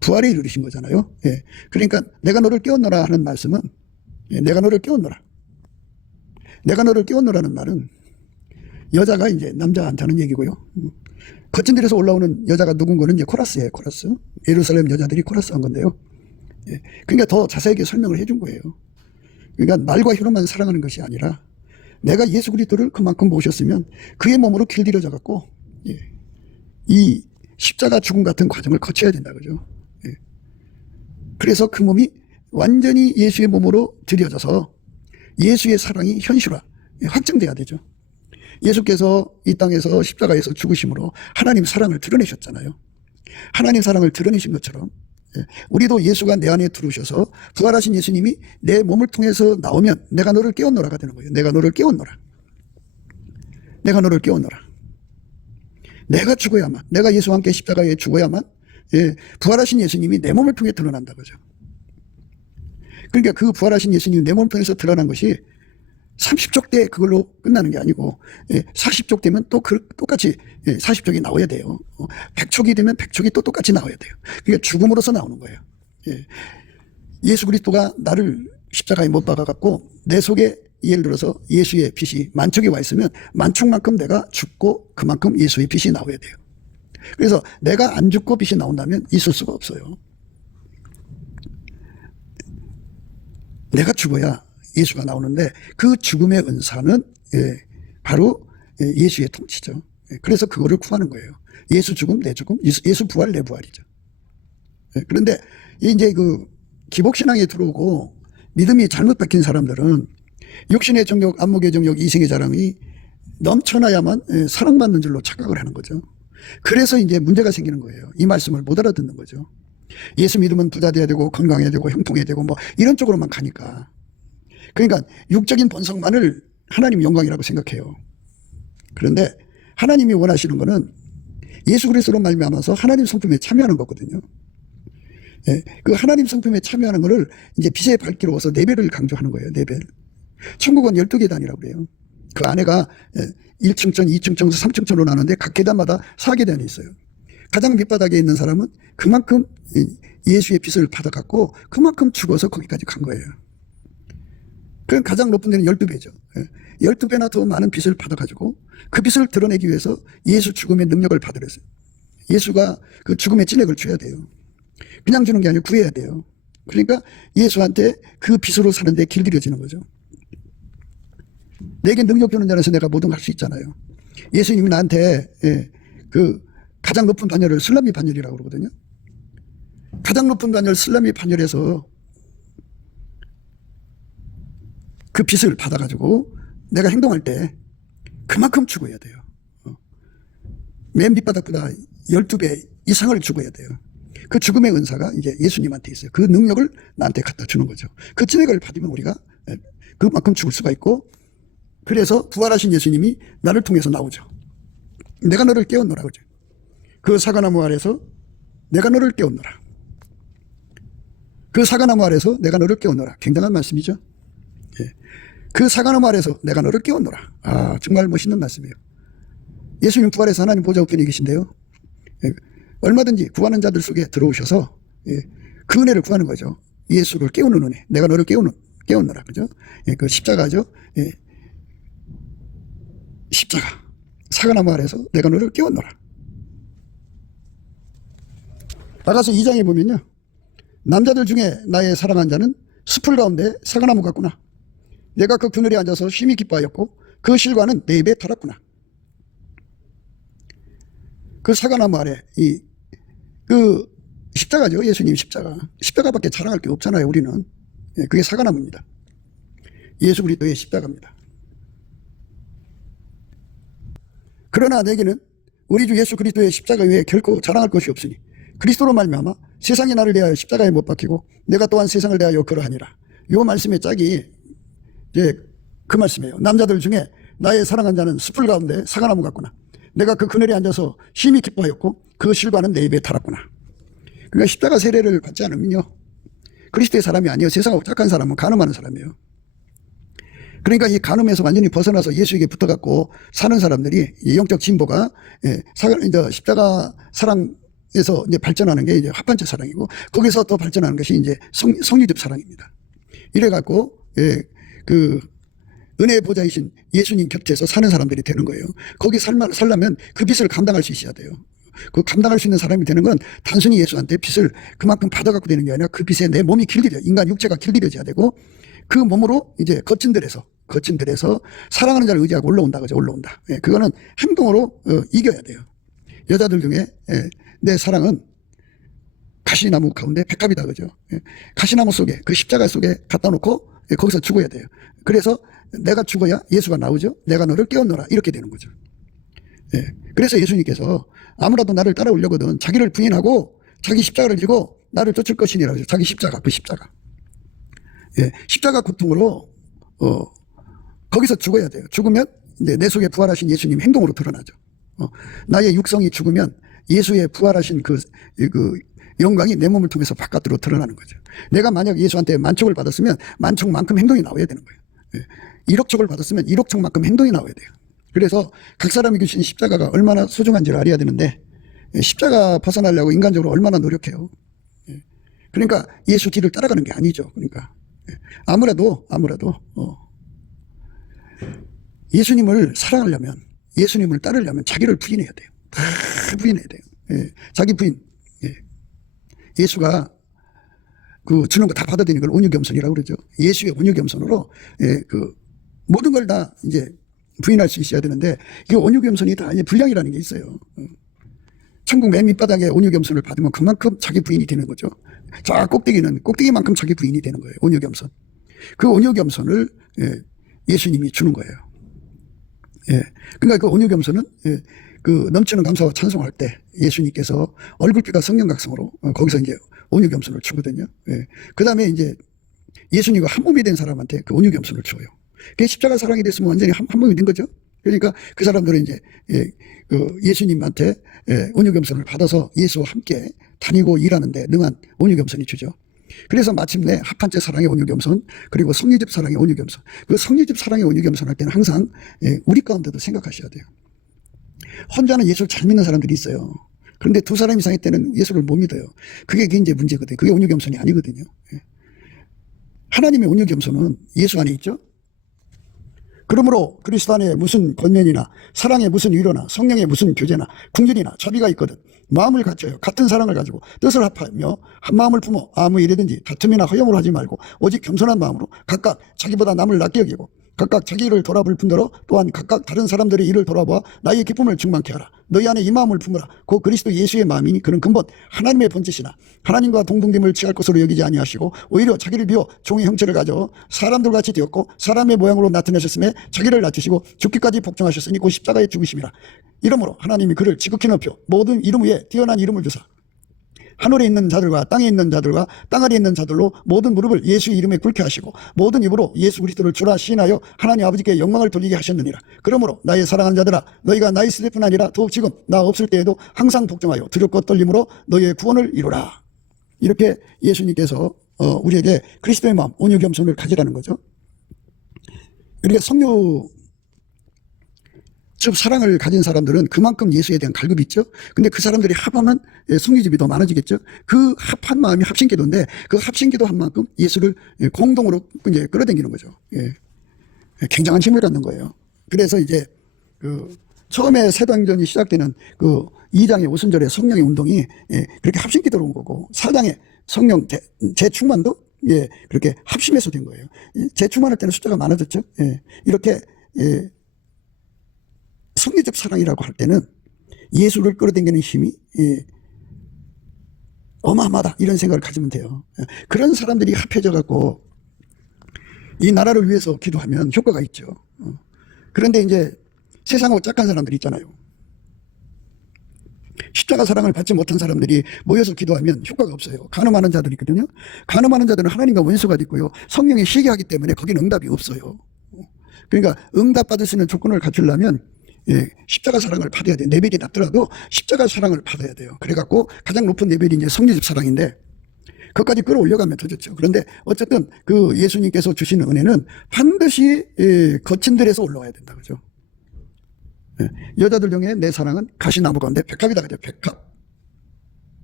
부활에 이르신 거잖아요. 예. 그러니까 내가 너를 깨웠노라 하는 말씀은, 예, 내가 너를 깨웠노라. 내가 너를 깨웠노라는 말은 여자가 이제 남자한테는 얘기고요. 거친 데에서 올라오는 여자가 누군 거는 이제 코라스예요. 코라스. 예루살렘 여자들이 코라스 한 건데요. 예. 그러니까 더 자세하게 설명을 해준 거예요. 그러니까 말과 혀로만 사랑하는 것이 아니라 내가 예수 그리스도를 그만큼 모셨으면 그의 몸으로 길들여져 갖고, 예, 이 십자가 죽음 같은 과정을 거쳐야 된다 그죠. 예. 그래서 그 몸이 완전히 예수의 몸으로 들여져서 예수의 사랑이 현실화, 예, 확증돼야 되죠. 예수께서 이 땅에서 십자가에서 죽으심으로 하나님 사랑을 드러내셨잖아요. 하나님 사랑을 드러내신 것처럼, 예, 우리도 예수가 내 안에 들어오셔서 부활하신 예수님이 내 몸을 통해서 나오면 내가 너를 깨웠노라가 되는 거예요. 내가 너를 깨웠노라. 내가 너를 깨웠노라. 내가 죽어야만, 내가 예수와 함께 십자가에 죽어야만, 예, 부활하신 예수님이 내 몸을 통해 드러난다 그죠. 그러니까 그 부활하신 예수님이 내 몸을 통해서 드러난 것이 30쪽 때 그걸로 끝나는 게 아니고, 예, 40쪽 되면 또 똑같이, 예, 40쪽이 나와야 돼요. 100쪽이 되면 100쪽이 또 똑같이 나와야 돼요. 그러니까 죽음으로서 나오는 거예요. 예. 예수 그리스도가 나를 십자가에 못 박아갖고 내 속에 예를 들어서 예수의 빛이 만촉이 와 있으면 만촉만큼 내가 죽고 그만큼 예수의 빛이 나와야 돼요. 그래서 내가 안 죽고 빛이 나온다면 있을 수가 없어요. 내가 죽어야 예수가 나오는데 그 죽음의 은사는, 예, 바로, 예, 예수의 통치죠. 예, 그래서 그거를 구하는 거예요. 예수 죽음 내 죽음, 예수 부활 내 부활이죠. 예, 그런데 이제 그 기복신앙에 들어오고 믿음이 잘못 박힌 사람들은 육신의 정욕, 안목의 정욕, 이생의 자랑이 넘쳐나야만, 예, 사랑받는 줄로 착각을 하는 거죠. 그래서 이제 문제가 생기는 거예요. 이 말씀을 못 알아듣는 거죠. 예수 믿으면 부자 돼야 되고 건강해야 되고 형통해야 되고 뭐 이런 쪽으로만 가니까. 그러니까 육적인 본성만을 하나님 영광이라고 생각해요. 그런데 하나님이 원하시는 거는 예수 그리스도로 말미암아서 하나님 성품에 참여하는 거거든요. 예, 그 하나님 성품에 참여하는 거를 이제 빛의 밝기로 와서 4배를 강조하는 거예요. 4배. 천국은 12계단이라고 그래요. 그 안에가, 예, 1층천, 2층천, 3층천으로 나누는데 각 계단마다 4계단이 있어요. 가장 밑바닥에 있는 사람은 그만큼 예수의 빛을 받아갖고 그만큼 죽어서 거기까지 간 거예요. 그럼 가장 높은 데는 12배죠. 12배나 더 많은 빛을 받아가지고 그 빛을 드러내기 위해서 예수 죽음의 능력을 받으랬어요. 예수가 그 죽음의 찔렉을 줘야 돼요. 그냥 주는 게 아니고 구해야 돼요. 그러니까 예수한테 그 빛으로 사는데 길들여지는 거죠. 내게 능력 주는 자라서 내가 뭐든 할 수 있잖아요. 예수님이 나한테, 예, 그 가장 높은 반열을 슬라미 반열이라고 그러거든요. 가장 높은 반열 슬라미 반열에서 그 빛을 받아가지고 내가 행동할 때 그만큼 죽어야 돼요. 맨 밑바닥보다 12배 이상을 죽어야 돼요. 그 죽음의 은사가 이제 예수님한테 있어요. 그 능력을 나한테 갖다 주는 거죠. 그 진액을 받으면 우리가 그만큼 죽을 수가 있고, 그래서 부활하신 예수님이 나를 통해서 나오죠. 내가 너를 깨웠노라 그죠. 그 사과나무 아래서 내가 너를 깨웠노라. 그 사과나무 아래서 내가 너를 깨웠노라. 굉장한 말씀이죠. 예. 그 사과나무 아래서 내가 너를 깨웠노라. 아, 정말 멋있는 말씀이에요. 예수님 부활해서 하나님 보좌 우편에 계신데요. 예. 얼마든지 구하는 자들 속에 들어오셔서, 예, 그 은혜를 구하는 거죠. 예수를 깨우는 은혜. 내가 너를 깨웠노라. 그죠? 예, 그 십자가죠. 예. 십자가. 사과나무 아래서 내가 너를 깨웠노라. 나가서 2장에 보면요. 남자들 중에 나의 사랑한 자는 숲을 가운데 사과나무 같구나. 내가 그 그늘에 앉아서 심히 기뻐하였고 그 실과는 내 입에 달았구나. 그 사과나무 아래 그 십자가죠. 예수님 십자가. 십자가밖에 자랑할 게 없잖아요. 우리는. 예, 그게 사과나무입니다. 예수 그리스도의 십자가입니다. 그러나 내게는 우리 주 예수 그리스도의 십자가 외에 결코 자랑할 것이 없으니 그리스도로 말미암아 세상이 나를 대하여 십자가에 못 박히고 내가 또한 세상을 대하여 그러하니라. 이 말씀의 짝이 이제 그 말씀이에요. 남자들 중에 나의 사랑한 자는 숲을 가운데 사과나무 같구나. 내가 그 그늘에 앉아서 심히 기뻐하였고 그 실과는 내 입에 달았구나. 그러니까 십자가 세례를 받지 않으면요, 그리스도의 사람이 아니에요. 세상하고 착한 사람은 간음하는 사람이에요. 그러니까 이 간음에서 완전히 벗어나서 예수에게 붙어갖고 사는 사람들이 이 영적 진보가, 예, 십자가 사랑 사랑에서 이제 발전하는 게 이제 합판체 사랑이고, 거기서 또 발전하는 것이 이제 성리집 사랑입니다. 이래갖고, 예, 그, 은혜의 보좌이신 예수님 곁에서 사는 사람들이 되는 거예요. 거기 살려면 그 빚을 감당할 수 있어야 돼요. 그 감당할 수 있는 사람이 되는 건 단순히 예수한테 빚을 그만큼 받아갖고 되는 게 아니라 그 빚에 내 몸이 길들여, 인간 육체가 길들여져야 되고, 그 몸으로 이제 거친 들에서 사랑하는 자를 의지하고 올라온다. 그죠? 올라온다. 예, 그거는 행동으로 이겨야 돼요. 여자들 중에, 예, 내 사랑은 가시나무 가운데 백합이다. 그죠? 예, 가시나무 속에, 그 십자가 속에 갖다 놓고, 예, 거기서 죽어야 돼요. 그래서 내가 죽어야 예수가 나오죠. 내가 너를 깨웠노라. 이렇게 되는 거죠. 예, 그래서 예수님께서 아무라도 나를 따라오려거든 자기를 부인하고 자기 십자가를 지고 나를 쫓을 것이니라. 자기 십자가, 그 십자가. 예, 십자가 고통으로, 거기서 죽어야 돼요. 죽으면 이제 내 속에 부활하신 예수님 행동으로 드러나죠. 나의 육성이 죽으면 예수의 부활하신 그 영광이 내 몸을 통해서 바깥으로 드러나는 거죠. 내가 만약 예수한테 만촉을 받았으면 만촉만큼 행동이 나와야 되는 거예요. 예, 1억 촉을 받았으면 1억 촉만큼 행동이 나와야 돼요. 그래서 각 사람이 주신 십자가가 얼마나 소중한지를 알아야 되는데, 예, 십자가 벗어나려고 인간적으로 얼마나 노력해요. 예, 그러니까 예수 뒤를 따라가는 게 아니죠. 그러니까 예, 아무래도 예수님을 사랑하려면, 예수님을 따르려면 자기를 부인해야 돼요. 다 부인해야 돼요. 예, 자기 부인. 예. 예수가 그 주는 거 다 받아들이는 걸 온유겸손이라고 그러죠. 예수의 온유겸손으로, 예, 그 모든 걸 다 이제 부인할 수 있어야 되는데, 이게 온유겸손이 다 이제 분량이라는 게 있어요. 천국 맨 밑바닥에 온유겸손을 받으면 그만큼 자기 부인이 되는 거죠. 자, 꼭대기만큼 자기 부인이 되는 거예요. 온유겸손. 그 온유겸손을, 예, 예수님이 주는 거예요. 예. 그러니까 그 온유겸손은, 예, 그 넘치는 감사와 찬송할 때 예수님께서 얼굴빛과 성령각성으로 거기서 이제 온유겸손을 주거든요. 예. 그 다음에 이제 예수님과 한 몸이 된 사람한테 그 온유겸손을 줘요. 그게 십자가 사랑이 됐으면 완전히 한 몸이 된 거죠. 그러니까 그 사람들은 이제, 예, 그 예수님한테, 예, 온유겸손을 받아서 예수와 함께 다니고 일하는데 능한 온유겸손이 주죠. 그래서 마침내 합판체 사랑의 온유겸손, 그리고 성리집 사랑의 온유겸손. 그 성리집 사랑의 온유겸손 할 때는 항상, 예, 우리 가운데도 생각하셔야 돼요. 혼자는 예수를 잘 믿는 사람들이 있어요. 그런데 두 사람 이상일 때는 예수를 못 믿어요. 그게 이제 문제거든요. 그게 온유겸손이 아니거든요. 예. 하나님의 온유겸손은 예수 안에 있죠. 그러므로 그리스도 안에 무슨 권면이나 사랑에 무슨 위로나 성령의 무슨 교제나 궁율이나 자비가 있거든 마음을 갖춰요. 같은 사랑을 가지고 뜻을 합하며 한 마음을 품어 아무 일이든지 다툼이나 허영으로 하지 말고 오직 겸손한 마음으로 각각 자기보다 남을 낫게 여기고 각각 자기 일을 돌아볼 뿐더러 또한 각각 다른 사람들의 일을 돌아보아 나의 기쁨을 충만케 하라. 너희 안에 이 마음을 품으라. 곧 그리스도 예수의 마음이니 그는 근본 하나님의 본체시나 하나님과 동등됨을 취할 것으로 여기지 아니하시고 오히려 자기를 비워 종의 형체를 가져 사람들 같이 되었고 사람의 모양으로 나타내셨음에 자기를 낮추시고 죽기까지 복종하셨으니 곧 십자가에 죽으심이라. 이러므로 하나님이 그를 지극히 높여 모든 이름 위에 뛰어난 이름을 주사 하늘에 있는 자들과 땅에 있는 자들과 땅 아래에 있는 자들로 모든 무릎을 예수의 이름에 꿇게 하시고 모든 입으로 예수 그리스도를 주라 시인하여 하나님 아버지께 영광을 돌리게 하셨느니라. 그러므로 나의 사랑하는 자들아 너희가 나 있을 뿐 아니라 더욱 지금 나 없을 때에도 항상 복종하여 두렵고 떨림으로 너희의 구원을 이루라. 이렇게 예수님께서 우리에게 그리스도의 마음 온유겸손을 가지라는 거죠. 그러니까 성류 즉 사랑을 가진 사람들은 그만큼 예수에 대한 갈급이 있죠. 근데 그 사람들이 합하면 성리집이 더 많아지겠죠. 그 합한 마음이 합심기도인데 그 합심기도 한 만큼 예수를 공동으로 이제 끌어당기는 거죠. 예. 굉장한 힘을 갖는 거예요. 그래서 이제 그 처음에 세도행전이 시작되는 그 2장의 오순절의 성령의 운동이 그렇게 합심기도로 온 거고 4장의 성령 재충만도 그렇게 합심해서 된 거예요. 재충만할 때는 숫자가 많아졌죠. 이렇게 성리적 사랑이라고 할 때는 예수를 끌어당기는 힘이 어마어마하다 이런 생각을 가지면 돼요. 그런 사람들이 합해져 갖고 이 나라를 위해서 기도하면 효과가 있죠. 그런데 이제 세상하고 짝한 사람들이 있잖아요. 십자가 사랑을 받지 못한 사람들이 모여서 기도하면 효과가 없어요. 간음하는 자들이 있거든요. 간음하는 자들은 하나님과 원수가 됐고요. 성령이 시기하기 때문에 거기는 응답이 없어요. 그러니까 응답받을 수 있는 조건을 갖추려면 십자가 사랑을 받아야 돼요. 레벨이 낮더라도 십자가 사랑을 받아야 돼요. 그래갖고 가장 높은 레벨이 이제 성리집 사랑인데 그것까지 끌어올려가면 더 좋죠. 그런데 어쨌든 그 예수님께서 주시는 은혜는 반드시 거친 들에서 올라와야 된다. 그죠? 여자들 중에 내 사랑은 가시나무 가운데 백합이다. 그죠? 백합.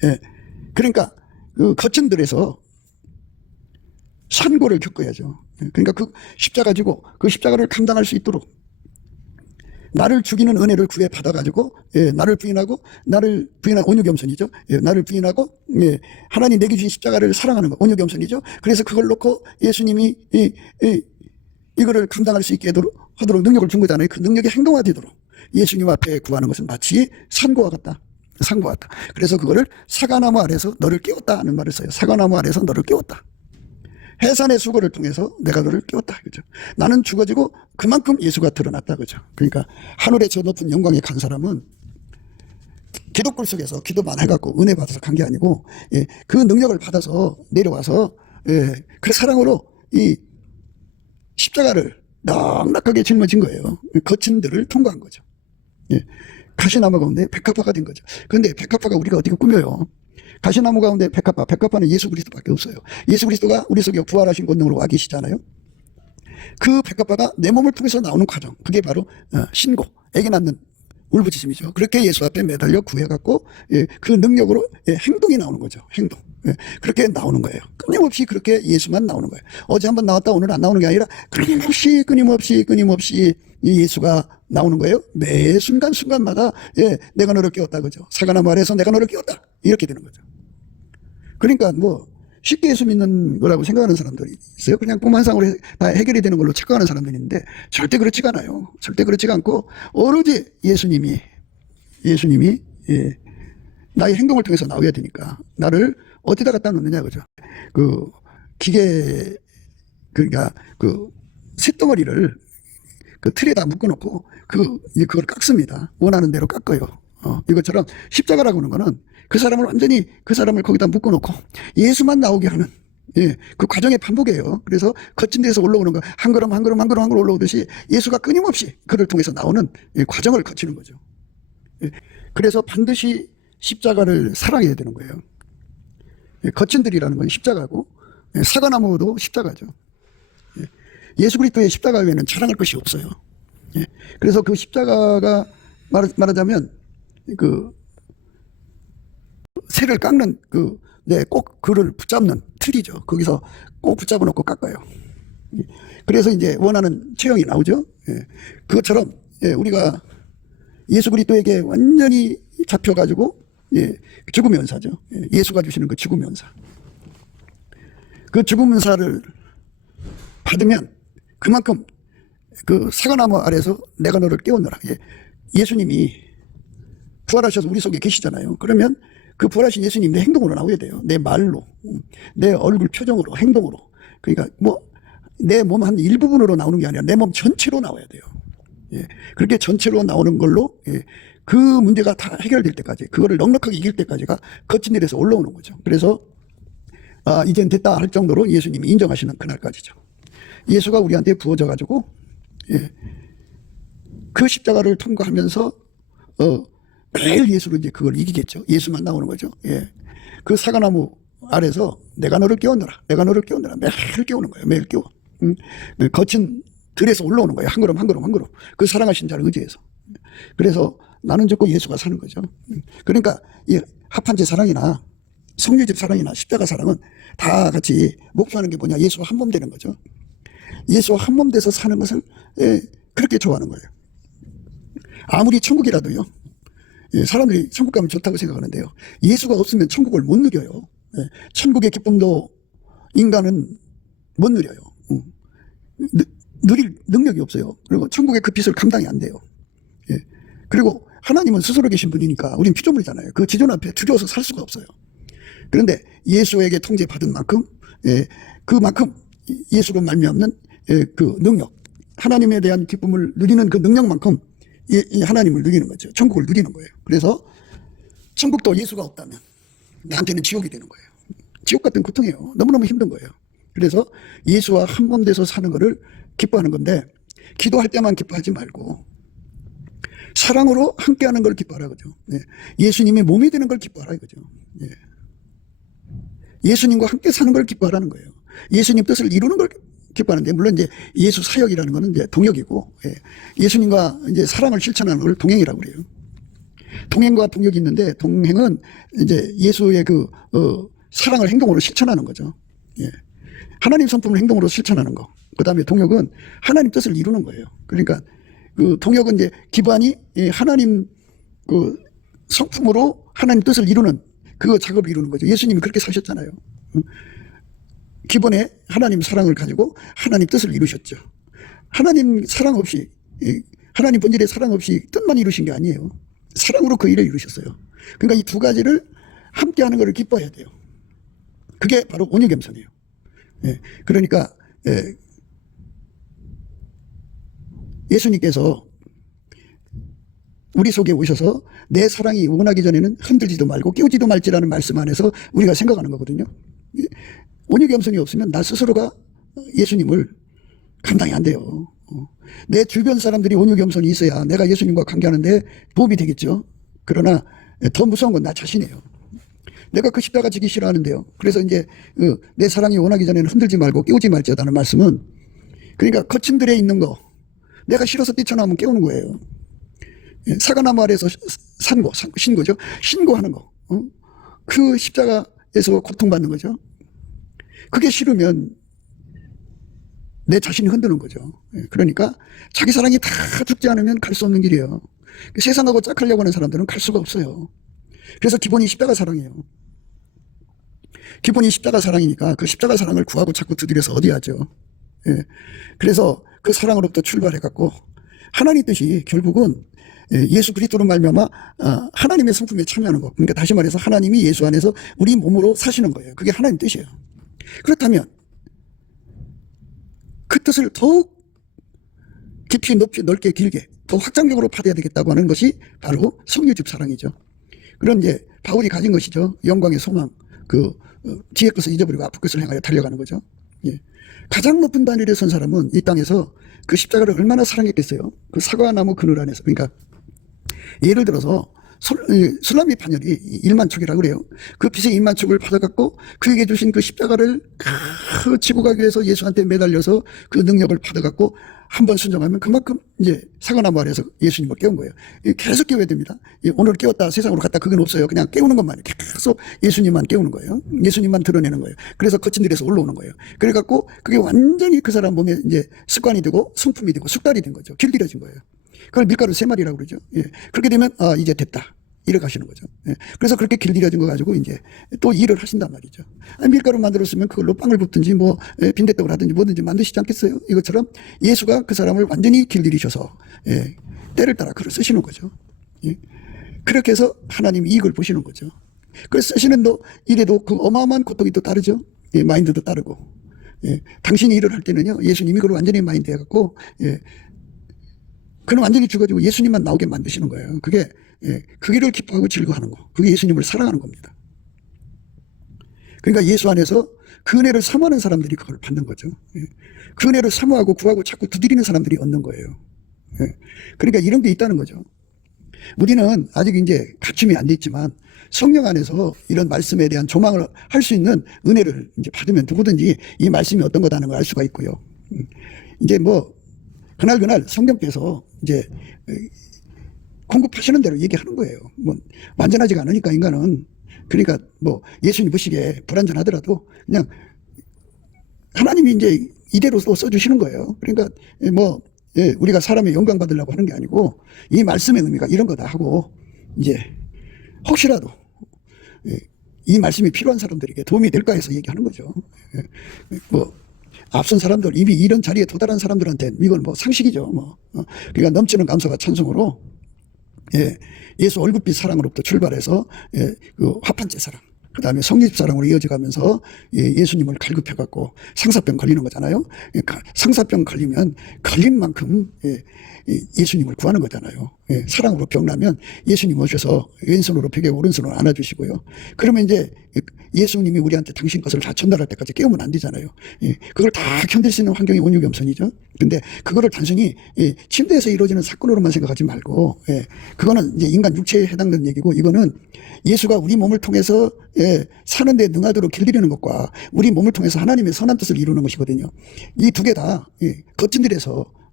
예. 그러니까 그 거친 들에서 산고를 겪어야죠. 예. 그러니까 그 십자가 지고 그 십자가를 감당할 수 있도록 나를 죽이는 은혜를 구해 받아가지고, 예, 나를 부인한 온유겸손이죠. 예, 나를 부인하고, 예, 하나님 내게 주신 십자가를 사랑하는 거, 온유겸손이죠. 그래서 그걸 놓고 예수님이 이거를 감당할 수 있게 하도록 능력을 준 거잖아요. 그 능력이 행동화되도록 예수님 앞에 구하는 것은 마치 산고와 같다. 산고와 같다. 그래서 그거를 사과나무 아래서 너를 깨웠다 하는 말을 써요. 사과나무 아래서 너를 깨웠다. 해산의 수고를 통해서 내가 너를 깨웠다. 그죠? 나는 죽어지고 그만큼 예수가 드러났다. 그죠? 그러니까 하늘의 저 높은 영광에 간 사람은 기도굴 속에서 기도만 해갖고 은혜 받아서 간 게 아니고, 예, 그 능력을 받아서 내려와서, 예, 그 사랑으로 이 십자가를 넉넉하게 짊어진 거예요. 거친 들을 통과한 거죠. 예, 가시나무 가운데 백합화가 된 거죠. 그런데 백합화가 우리가 어떻게 꾸며요? 가시나무 가운데 백합화는 예수 그리스도밖에 없어요. 예수 그리스도가 우리 속에 부활하신 권능으로 와 계시잖아요. 그 백합화가 내 몸을 통해서 나오는 과정, 그게 바로 신고, 애기 낳는 울부짖음이죠. 그렇게 예수 앞에 매달려 구해갖고, 예, 그 능력으로, 예, 행동이 나오는 거죠. 행동. 예, 그렇게 나오는 거예요. 끊임없이 그렇게 예수만 나오는 거예요. 어제 한번 나왔다 오늘 안 나오는 게 아니라 끊임없이 이 예수가 나오는 거예요. 매 순간마다, 예, 내가 너를 깨웠다. 그죠? 사과나무 아래에서 내가 너를 깨웠다. 이렇게 되는 거죠. 그러니까 뭐 쉽게 예수 믿는 거라고 생각하는 사람들이 있어요. 그냥 꿈만상으로 다 해결이 되는 걸로 착각하는 사람들이 있는데 절대 그렇지가 않아요. 절대 그렇지가 않고 오로지 예수님이, 예, 나의 행동을 통해서 나와야 되니까 나를 어디다 갖다 놓느냐. 그죠? 그 기계, 그러니까 그 쇳덩어리를 그 틀에다 묶어놓고 그걸 깎습니다. 원하는 대로 깎아요. 이것처럼 십자가라고 하는 거는 그 사람을 완전히 그 사람을 거기다 묶어놓고 예수만 나오게 하는, 예, 그 과정의 반복이에요. 그래서 거친 데서 올라오는 거 한 걸음 올라오듯이 예수가 끊임없이 그를 통해서 나오는 과정을 거치는 거죠. 예, 그래서 반드시 십자가를 사랑해야 되는 거예요. 예, 거친 들이라는 건 십자가고, 예, 사과나무도 십자가죠. 예, 예수 그리스도의 십자가 외에는 자랑할 것이 없어요. 예, 그래서 그 십자가가 말하자면 그 새를 깎는 꼭 그를 붙잡는 틀이죠. 거기서 꼭 붙잡아 놓고 깎아요. 그래서 이제 원하는 체형이 나오죠. 예. 그것처럼, 예, 우리가 예수 그리스도에게 완전히 잡혀가지고, 예, 죽음 연사죠. 예, 예수가 주시는 그 죽음 연사. 그 죽음 연사를 받으면 그만큼 그 사과나무 아래서 내가 너를 깨웠노라. 예, 예수님이 부활하셔서 우리 속에 계시잖아요. 그러면 그 부활하신 예수님 내 행동으로 나오야 돼요. 내 말로, 내 얼굴 표정으로, 행동으로. 그러니까 뭐 내 몸 한 일부분으로 나오는 게 아니라 내 몸 전체로 나와야 돼요. 예, 그렇게 전체로 나오는 걸로, 예, 그 문제가 다 해결될 때까지, 그거를 넉넉하게 이길 때까지가 거친 일에서 올라오는 거죠. 그래서 이젠 됐다 할 정도로 예수님이 인정하시는 그날까지죠. 예수가 우리한테 부어져 가지고, 예, 그 십자가를 통과하면서 매일 예수로 이제 그걸 이기겠죠. 예수만 나오는 거죠. 예. 그 사과나무 아래서 내가 너를 깨웠노라. 매일 깨우는 거예요. 매일 깨워. 거친 들에서 올라오는 거예요. 한 걸음. 그 사랑하신 자를 의지해서. 그래서 나는 죽고 예수가 사는 거죠. 그러니까 이 합한제 사랑이나 성유집 사랑이나 십자가 사랑은 다 같이 목표하는 게 뭐냐. 예수와 한 몸 되는 거죠. 예수와 한 몸 돼서 사는 것을, 예, 그렇게 좋아하는 거예요. 아무리 천국이라도요. 예, 사람들이 천국 가면 좋다고 생각하는데요. 예수가 없으면 천국을 못 누려요. 예, 천국의 기쁨도 인간은 못 누려요. 누릴 능력이 없어요. 그리고 천국의 그 빛을 감당이 안 돼요. 예, 그리고 하나님은 스스로 계신 분이니까 우린 피조물이잖아요. 그 지존 앞에 두려워서 살 수가 없어요. 그런데 예수에게 통제받은 만큼, 예, 그만큼 예수로 말미암는, 예, 그 능력, 하나님에 대한 기쁨을 누리는 그 능력만큼 이 하나님을 누리는 거죠. 천국을 누리는 거예요. 그래서 천국도 예수가 없다면 나한테는 지옥이 되는 거예요. 지옥 같은 고통이에요. 너무너무 힘든 거예요. 그래서 예수와 한 몸 돼서 사는 거를 기뻐하는 건데, 기도할 때만 기뻐하지 말고 사랑으로 함께하는 걸 기뻐하라 그죠. 네. 예수님이 몸이 되는 걸 기뻐하라 이거죠. 예. 예수님과 함께 사는 걸 기뻐하라는 거예요. 예수님 뜻을 이루는 걸 기뻐하는데, 물론 이제 예수 사역이라는 거는 이제 동역이고, 예, 예수님과 이제 사랑을 실천하는 걸 동행이라고 그래요. 동행과 동역이 있는데 동행은 이제 예수의 사랑을 행동으로 실천하는 거죠. 예. 하나님 성품을 행동으로 실천하는 거. 그 다음에 동역은 하나님 뜻을 이루는 거예요. 그러니까 그 동역은 이제 기반이 하나님 그 성품으로 하나님 뜻을 이루는 그 작업을 이루는 거죠. 예수님이 그렇게 사셨잖아요. 기본에 하나님 사랑을 가지고 하나님 뜻을 이루셨죠. 하나님 사랑 없이, 하나님 본질의 사랑 없이 뜻만 이루신 게 아니에요. 사랑으로 그 일을 이루셨어요. 그러니까 이 두 가지를 함께 하는 것을 기뻐해야 돼요. 그게 바로 온유겸손이에요. 그러니까 예수님께서 우리 속에 오셔서 내 사랑이 원하기 전에는 흔들지도 말고 깨우지도 말지라는 말씀 안에서 우리가 생각하는 거거든요. 온유겸손이 없으면 나 스스로가 예수님을 감당이 안 돼요. 내 주변 사람들이 온유겸손이 있어야 내가 예수님과 관계하는데 도움이 되겠죠. 그러나 더 무서운 건 나 자신이에요. 내가 그 십자가 지기 싫어하는데요. 그래서 이제 내 사랑이 원하기 전에는 흔들지 말고 깨우지 말지라는 말씀은 그러니까 거친 들에 있는 거 내가 싫어서 뛰쳐나오면 깨우는 거예요. 사과나무 아래에서 신고죠. 신고하는 거. 그 십자가에서 고통받는 거죠. 그게 싫으면 내 자신이 흔드는 거죠. 그러니까 자기 사랑이 다 죽지 않으면 갈 수 없는 길이에요. 세상하고 짝하려고 하는 사람들은 갈 수가 없어요. 그래서 기본이 십자가 사랑이에요. 기본이 십자가 사랑이니까 그 십자가 사랑을 구하고 자꾸 두드려서 어디 하죠. 그래서 그 사랑으로부터 출발해갖고 하나님 뜻이 결국은 예수 그리스도로 말미암아 하나님의 성품에 참여하는 거. 그러니까 다시 말해서 하나님이 예수 안에서 우리 몸으로 사시는 거예요. 그게 하나님 뜻이에요. 그렇다면 그 뜻을 더욱 깊이 높이 넓게 길게 더 확장적으로 파대야 되겠다고 하는 것이 바로 성유집 사랑이죠. 그런 이제 바울이 가진 것이죠. 영광의 소망. 뒤에 것을 잊어버리고 앞의 것을 향하여 달려가는 거죠. 예. 가장 높은 단일에 선 사람은 이 땅에서 그 십자가를 얼마나 사랑했겠어요. 그 사과나무 그늘 안에서. 그러니까 예를 들어서 술람미 파녀이 1만 척이라고 그래요. 그 빚의 1만 척을 받아갖고 그에게 주신 그 십자가를 지고 가기 위해서 예수한테 매달려서 그 능력을 받아갖고 한번 순종하면 그만큼 이제 사과나무 아래에서 예수님을 깨운 거예요. 계속 깨워야 됩니다. 오늘 깨웠다 세상으로 갔다 그건 없어요. 그냥 깨우는 것만 계속 예수님만 깨우는 거예요. 예수님만 드러내는 거예요. 그래서 거친 들에서 올라오는 거예요. 그래갖고 그게 완전히 그 사람 몸에 이제 습관이 되고 성품이 되고 숙달이 된 거죠. 길들여진 거예요. 그걸 밀가루 3마리라고 그러죠. 예. 그렇게 되면 이제 됐다. 이래 가시는 거죠. 예. 그래서 그렇게 길들여진 거 가지고 이제 또 일을 하신단 말이죠. 밀가루 만들었으면 그걸로 빵을 굽든지 빈대떡을 하든지 뭐든지 만드시지 않겠어요? 이것처럼 예수가 그 사람을 완전히 길들이셔서 때를 따라 글을 쓰시는 거죠. 예. 그렇게 해서 하나님이 이익을 보시는 거죠. 그래서 쓰시는 일에도 그 어마어마한 고통이 또 따르죠. 예. 마인드도 따르고. 예. 당신이 일을 할 때는요. 예수님이 그걸 완전히 마인드 해갖고 그는 완전히 죽어지고 예수님만 나오게 만드시는 거예요. 그게 그 길을 기뻐하고 즐거워하는 거. 그게 예수님을 사랑하는 겁니다. 그러니까 예수 안에서 그 은혜를 사모하는 사람들이 그걸 받는 거죠. 그 은혜를 사모하고 구하고 자꾸 두드리는 사람들이 얻는 거예요. 그러니까 이런 게 있다는 거죠. 우리는 아직 이제 갖춤이 안 돼 있지만 성령 안에서 이런 말씀에 대한 조망을 할 수 있는 은혜를 이제 받으면 누구든지 이 말씀이 어떤 거다는 걸 알 수가 있고요. 이제 그날 성령께서 이제 공급하시는 대로 얘기하는 거예요. 완전하지가 않으니까 인간은. 그러니까 예수님 보시기에 불완전하더라도 그냥 하나님이 이제 이대로 써주시는 거예요. 그러니까 우리가 사람의 영광 받으려고 하는 게 아니고 이 말씀의 의미가 이런 거다 하고 이제 혹시라도 이 말씀이 필요한 사람들에게 도움이 될까 해서 얘기하는 거죠. 앞선 사람들 이미 이런 자리에 도달한 사람들한테 이건 상식이죠. 그러니까 넘치는 감사와 찬송으로 예수 얼굴빛 사랑으로부터 출발해서 그 화판째 사랑, 그 다음에 성립 사랑으로 이어져가면서 예수님을 갈급해갖고 상사병 걸리는 거잖아요. 상사병 걸리면 걸린 만큼 예수님을 구하는 거잖아요. 사랑으로 병나면 예수님 오셔서 왼손으로 벽에 오른손으로 안아주시고요. 그러면 이제 예수님이 우리한테 당신 것을 다 전달할 때까지 깨우면 안 되잖아요. 그걸 다 견딜 수 있는 환경이 온유겸손이죠. 근데 그거를 단순히 침대에서 이루어지는 사건으로만 생각하지 말고 그거는 이제 인간 육체에 해당되는 얘기고 이거는 예수가 우리 몸을 통해서 사는 데 능하도록 길들이는 것과 우리 몸을 통해서 하나님의 선한 뜻을 이루는 것이거든요. 이 두 개 다 거친 들에서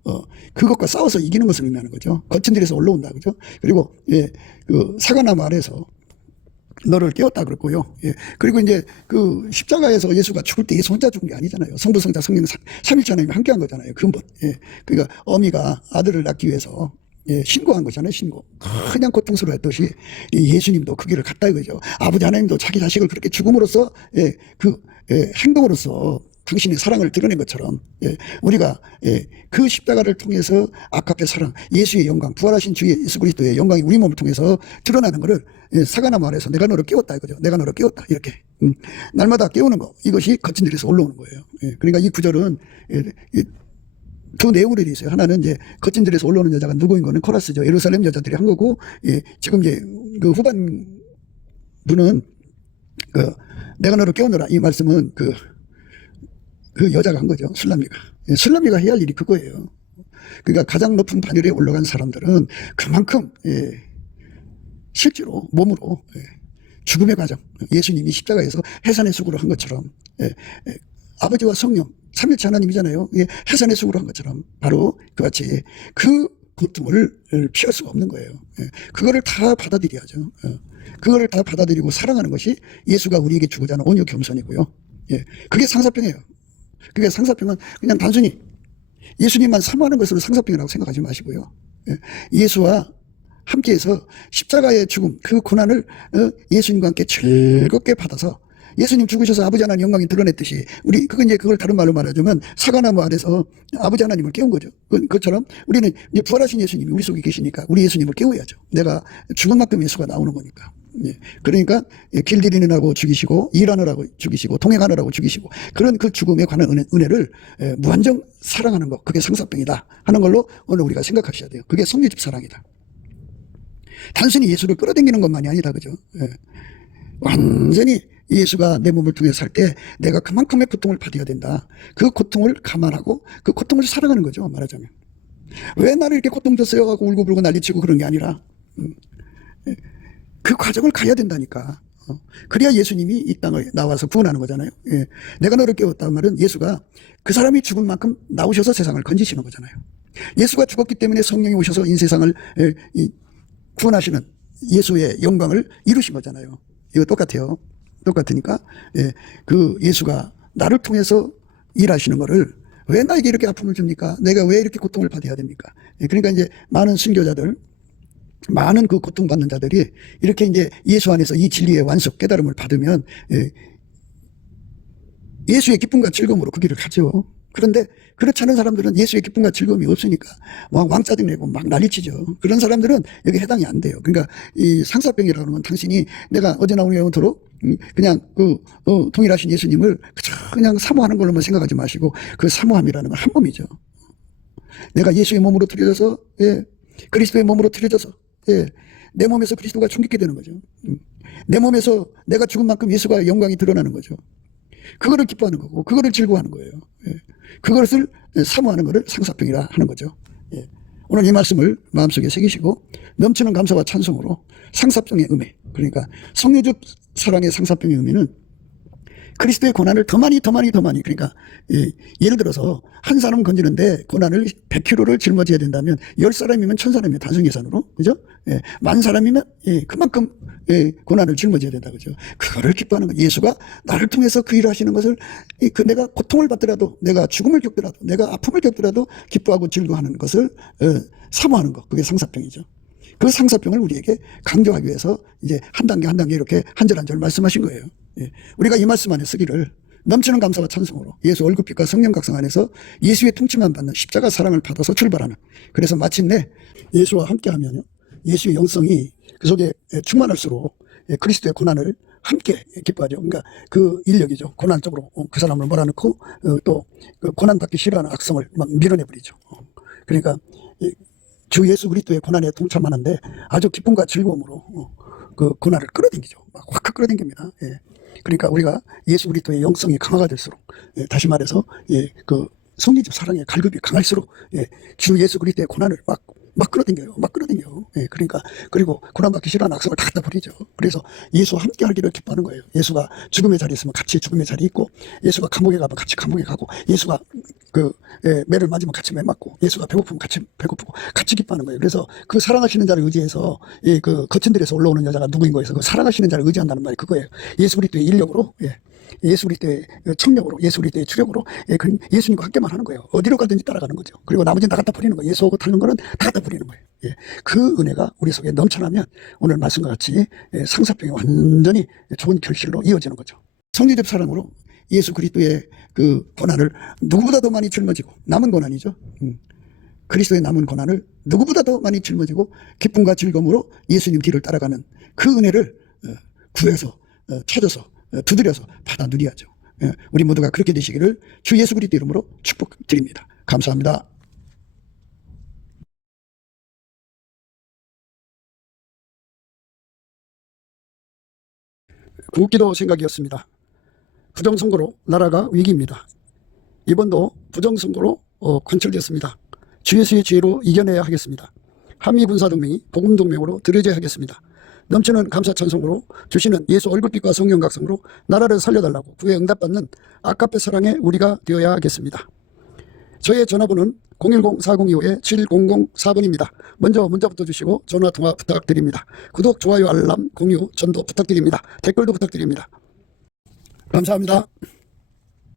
그것과 싸워서 이기는 것을 의미하는 거죠. 거친 들에서 올라온다. 그죠? 그리고, 그 사과나무 아래서 너를 깨웠다 그랬고요. 그리고 이제 그 십자가에서 예수가 죽을 때 예수 혼자 죽은 게 아니잖아요. 성부, 성자, 성령 삼일체 하나님이 함께 한 거잖아요. 근본. 그러니까 어미가 아들을 낳기 위해서 신고한 거잖아요. 신고. 그냥 고통스러워했듯이 예수님도 그 길을 갔다 이거죠. 아버지 하나님도 자기 자식을 그렇게 죽음으로써 행동으로써 당신의 사랑을 드러낸 것처럼 우리가 그 십자가를 통해서 아카페 사랑, 예수의 영광, 부활하신 주 예수 그리스도의 영광이 우리 몸을 통해서 드러나는 것을 사과나무 아래서 내가 너를 깨웠다 이거죠. 내가 너를 깨웠다 이렇게 날마다 깨우는 거, 이것이 거친 들에서 올라오는 거예요. 그러니까 이 구절은 두 내용으로 되어 있어요. 하나는 이제 거친 들에서 올라오는 여자가 누구인 거는 코라스죠. 예루살렘 여자들이 한 거고, 지금 이제 그 후반 분은 내가 너를 깨우느라 이 말씀은 그 여자가 한 거죠. 술람미가. 술람미가 해야 할 일이 그거예요. 그러니까 가장 높은 반열에 올라간 사람들은 그만큼 실제로 몸으로 죽음의 과정, 예수님이 십자가에서 해산의 수고를 한 것처럼 아버지와 성령 삼일체 하나님이잖아요. 해산의 수고를 한 것처럼 바로 그같이 그 고통을 피할 수가 없는 거예요. 그거를 다 받아들여야죠. 그거를 다 받아들이고 사랑하는 것이 예수가 우리에게 주고자 하는 온유 겸손이고요. 그게 상사병이에요. 그게 상사병은 그냥 단순히 예수님만 사모하는 것으로 상사병이라고 생각하지 마시고요. 예수와 함께해서 십자가의 죽음, 그 고난을 예수님과 함께 즐겁게 받아서 예수님 죽으셔서 아버지 하나님 영광이 드러냈듯이 우리 그걸 다른 말로 말하자면 사과나무 아래서 아버지 하나님을 깨운 거죠. 그것처럼 우리는 이제 부활하신 예수님이 우리 속에 계시니까 우리 예수님을 깨워야죠. 내가 죽은 만큼 예수가 나오는 거니까. 그러니까 길들이느라고 죽이시고 일하느라고 죽이시고 통행하느라고 죽이시고 그런 그 죽음에 관한 은혜를 무한정 사랑하는 것, 그게 상사병이다 하는 걸로 오늘 우리가 생각하셔야 돼요. 그게 성리적 사랑이다. 단순히 예수를 끌어당기는 것만이 아니라 그죠. 완전히 예수가 내 몸을 통해 살 때 내가 그만큼의 고통을 받아야 된다. 그 고통을 감안하고 그 고통을 사랑하는 거죠. 말하자면. 왜 나를 이렇게 고통 줬어요 하고 울고불고 난리치고 그런 게 아니라 그 과정을 가야 된다니까. 그래야 예수님이 이 땅에 나와서 구원하는 거잖아요. 내가 너를 깨웠다는 말은 예수가 그 사람이 죽은 만큼 나오셔서 세상을 건지시는 거잖아요. 예수가 죽었기 때문에 성령이 오셔서 이 세상을 구원하시는 예수의 영광을 이루신 거잖아요. 이거 똑같아요. 똑같으니까 그 예수가 나를 통해서 일하시는 거를 왜 나에게 이렇게 아픔을 줍니까? 내가 왜 이렇게 고통을 받아야 됩니까? 그러니까 이제 많은 순교자들, 많은 그 고통받는 자들이 이렇게 이제 예수 안에서 이 진리의 완속 깨달음을 받으면 예수의 기쁨과 즐거움으로 그 길을 가죠. 그런데 그렇지 않은 사람들은 예수의 기쁨과 즐거움이 없으니까 막 왕짜증 내고 막 난리치죠. 그런 사람들은 여기 해당이 안 돼요. 그러니까 이 상사병이라고 하면 당신이 내가 어제 나온 영토로 그냥 동일하신 예수님을 그냥 사모하는 걸로만 생각하지 마시고 그 사모함이라는 건 한 몸이죠. 내가 예수의 몸으로 들여져서 그리스도의 몸으로 들여져서 내 몸에서 그리스도가 충격게 되는 거죠. 내 몸에서 내가 죽은 만큼 예수가 영광이 드러나는 거죠. 그거를 기뻐하는 거고 그거를 즐거워하는 거예요. 그것을 사모하는 것을 상사병이라 하는 거죠. 오늘 이 말씀을 마음속에 새기시고 넘치는 감사와 찬송으로 상사병의 의미, 그러니까 성례적 사랑의 상사병의 의미는 그리스도의 고난을 더 많이 그러니까 예를 들어서 한 사람 건지는데 고난을 100kg를 짊어져야 된다면 10사람이면 1000사람이면 단순 계산으로 그죠? 10,000사람이면 그만큼 고난을 짊어져야 된다 그죠? 그거를 기뻐하는 거. 예수가 나를 통해서 그 일을 하시는 것을 내가 고통을 받더라도 내가 죽음을 겪더라도 내가 아픔을 겪더라도 기뻐하고 즐거워하는 것을 사모하는 것, 그게 상사병이죠. 그 상사병을 우리에게 강조하기 위해서 이제 한 단계 이렇게 한 절 한 절 말씀하신 거예요. 우리가 이 말씀 안에 쓰기를 넘치는 감사와 찬송으로 예수 얼굴빛과 성령 각성 안에서 예수의 통치만 받는 십자가 사랑을 받아서 출발하는, 그래서 마침내 예수와 함께하면요 예수의 영성이 그 속에 충만할수록 그리스도의 고난을 함께 기뻐하죠. 그러니까 그 인력이죠. 고난 쪽으로 그 사람을 몰아넣고 또 그 고난받기 싫어하는 악성을 막 밀어내버리죠. 그러니까 주 예수 그리스도의 고난에 동참하는데 아주 기쁨과 즐거움으로 그 고난을 끌어당기죠. 막 확 끌어당깁니다. 그러니까 우리가 예수 그리스도의 영성이 강화가 될수록 다시 말해서 그 성리적 사랑의 갈급이 강할수록 주 예수 그리스도의 고난을 막 막 끌어당겨요. 막 끌어당겨. 예, 그러니까, 그리고 고난받기 싫어하는 악성을 다 갖다 버리죠. 그래서 예수와 함께 하기를 기뻐하는 거예요. 예수가 죽음의 자리에 있으면 같이 죽음의 자리에 있고, 예수가 감옥에 가면 같이 감옥에 가고, 예수가 매를 맞으면 같이 매 맞고, 예수가 배고프면 같이 배고프고, 같이 기뻐하는 거예요. 그래서 그 사랑하시는 자를 의지해서, 거친 들에서 올라오는 여자가 누구인 거에서 그 사랑하시는 자를 의지한다는 말이 그거예요. 예수 그리스도의 인력으로, 예수 그리스도의 청력으로, 예수 그리스도의 추력으로, 예수님과 함께만 하는 거예요. 어디로 가든지 따라가는 거죠. 그리고 나머지는 다 갖다 버리는 거예요. 예수하고 타는 거는 다 갖다 버리는 거예요. 그 은혜가 우리 속에 넘쳐나면 오늘 말씀과 같이 상사병이 완전히 좋은 결실로 이어지는 거죠. 성리적 사랑으로 예수 그리스도의 그 고난을 누구보다도 많이 짊어지고, 남은 고난이죠. 그리스도의 남은 고난을 누구보다도 많이 짊어지고 기쁨과 즐거움으로 예수님 뒤를 따라가는 그 은혜를 구해서 찾아서 두드려서 받아 누려야죠. 우리 모두가 그렇게 되시기를 주 예수 그리스도 이름으로 축복드립니다. 감사합니다. 궁극기도 생각이었습니다. 부정선거로 나라가 위기입니다. 이번도 부정선거로 관철되었습니다. 주 예수의 지혜로 이겨내야 하겠습니다. 한미군사동맹이 복음동맹으로 들어져야 하겠습니다. 넘치는 감사 찬송으로 주시는 예수 얼굴빛과 성령 각성으로 나라를 살려달라고 구에 응답받는 아카페 사랑의 우리가 되어야 하겠습니다. 저의 전화번호는 010-402-7004번입니다. 먼저 문자부터 주시고 전화 통화 부탁드립니다. 구독, 좋아요, 알람, 공유, 전도 부탁드립니다. 댓글도 부탁드립니다. 감사합니다.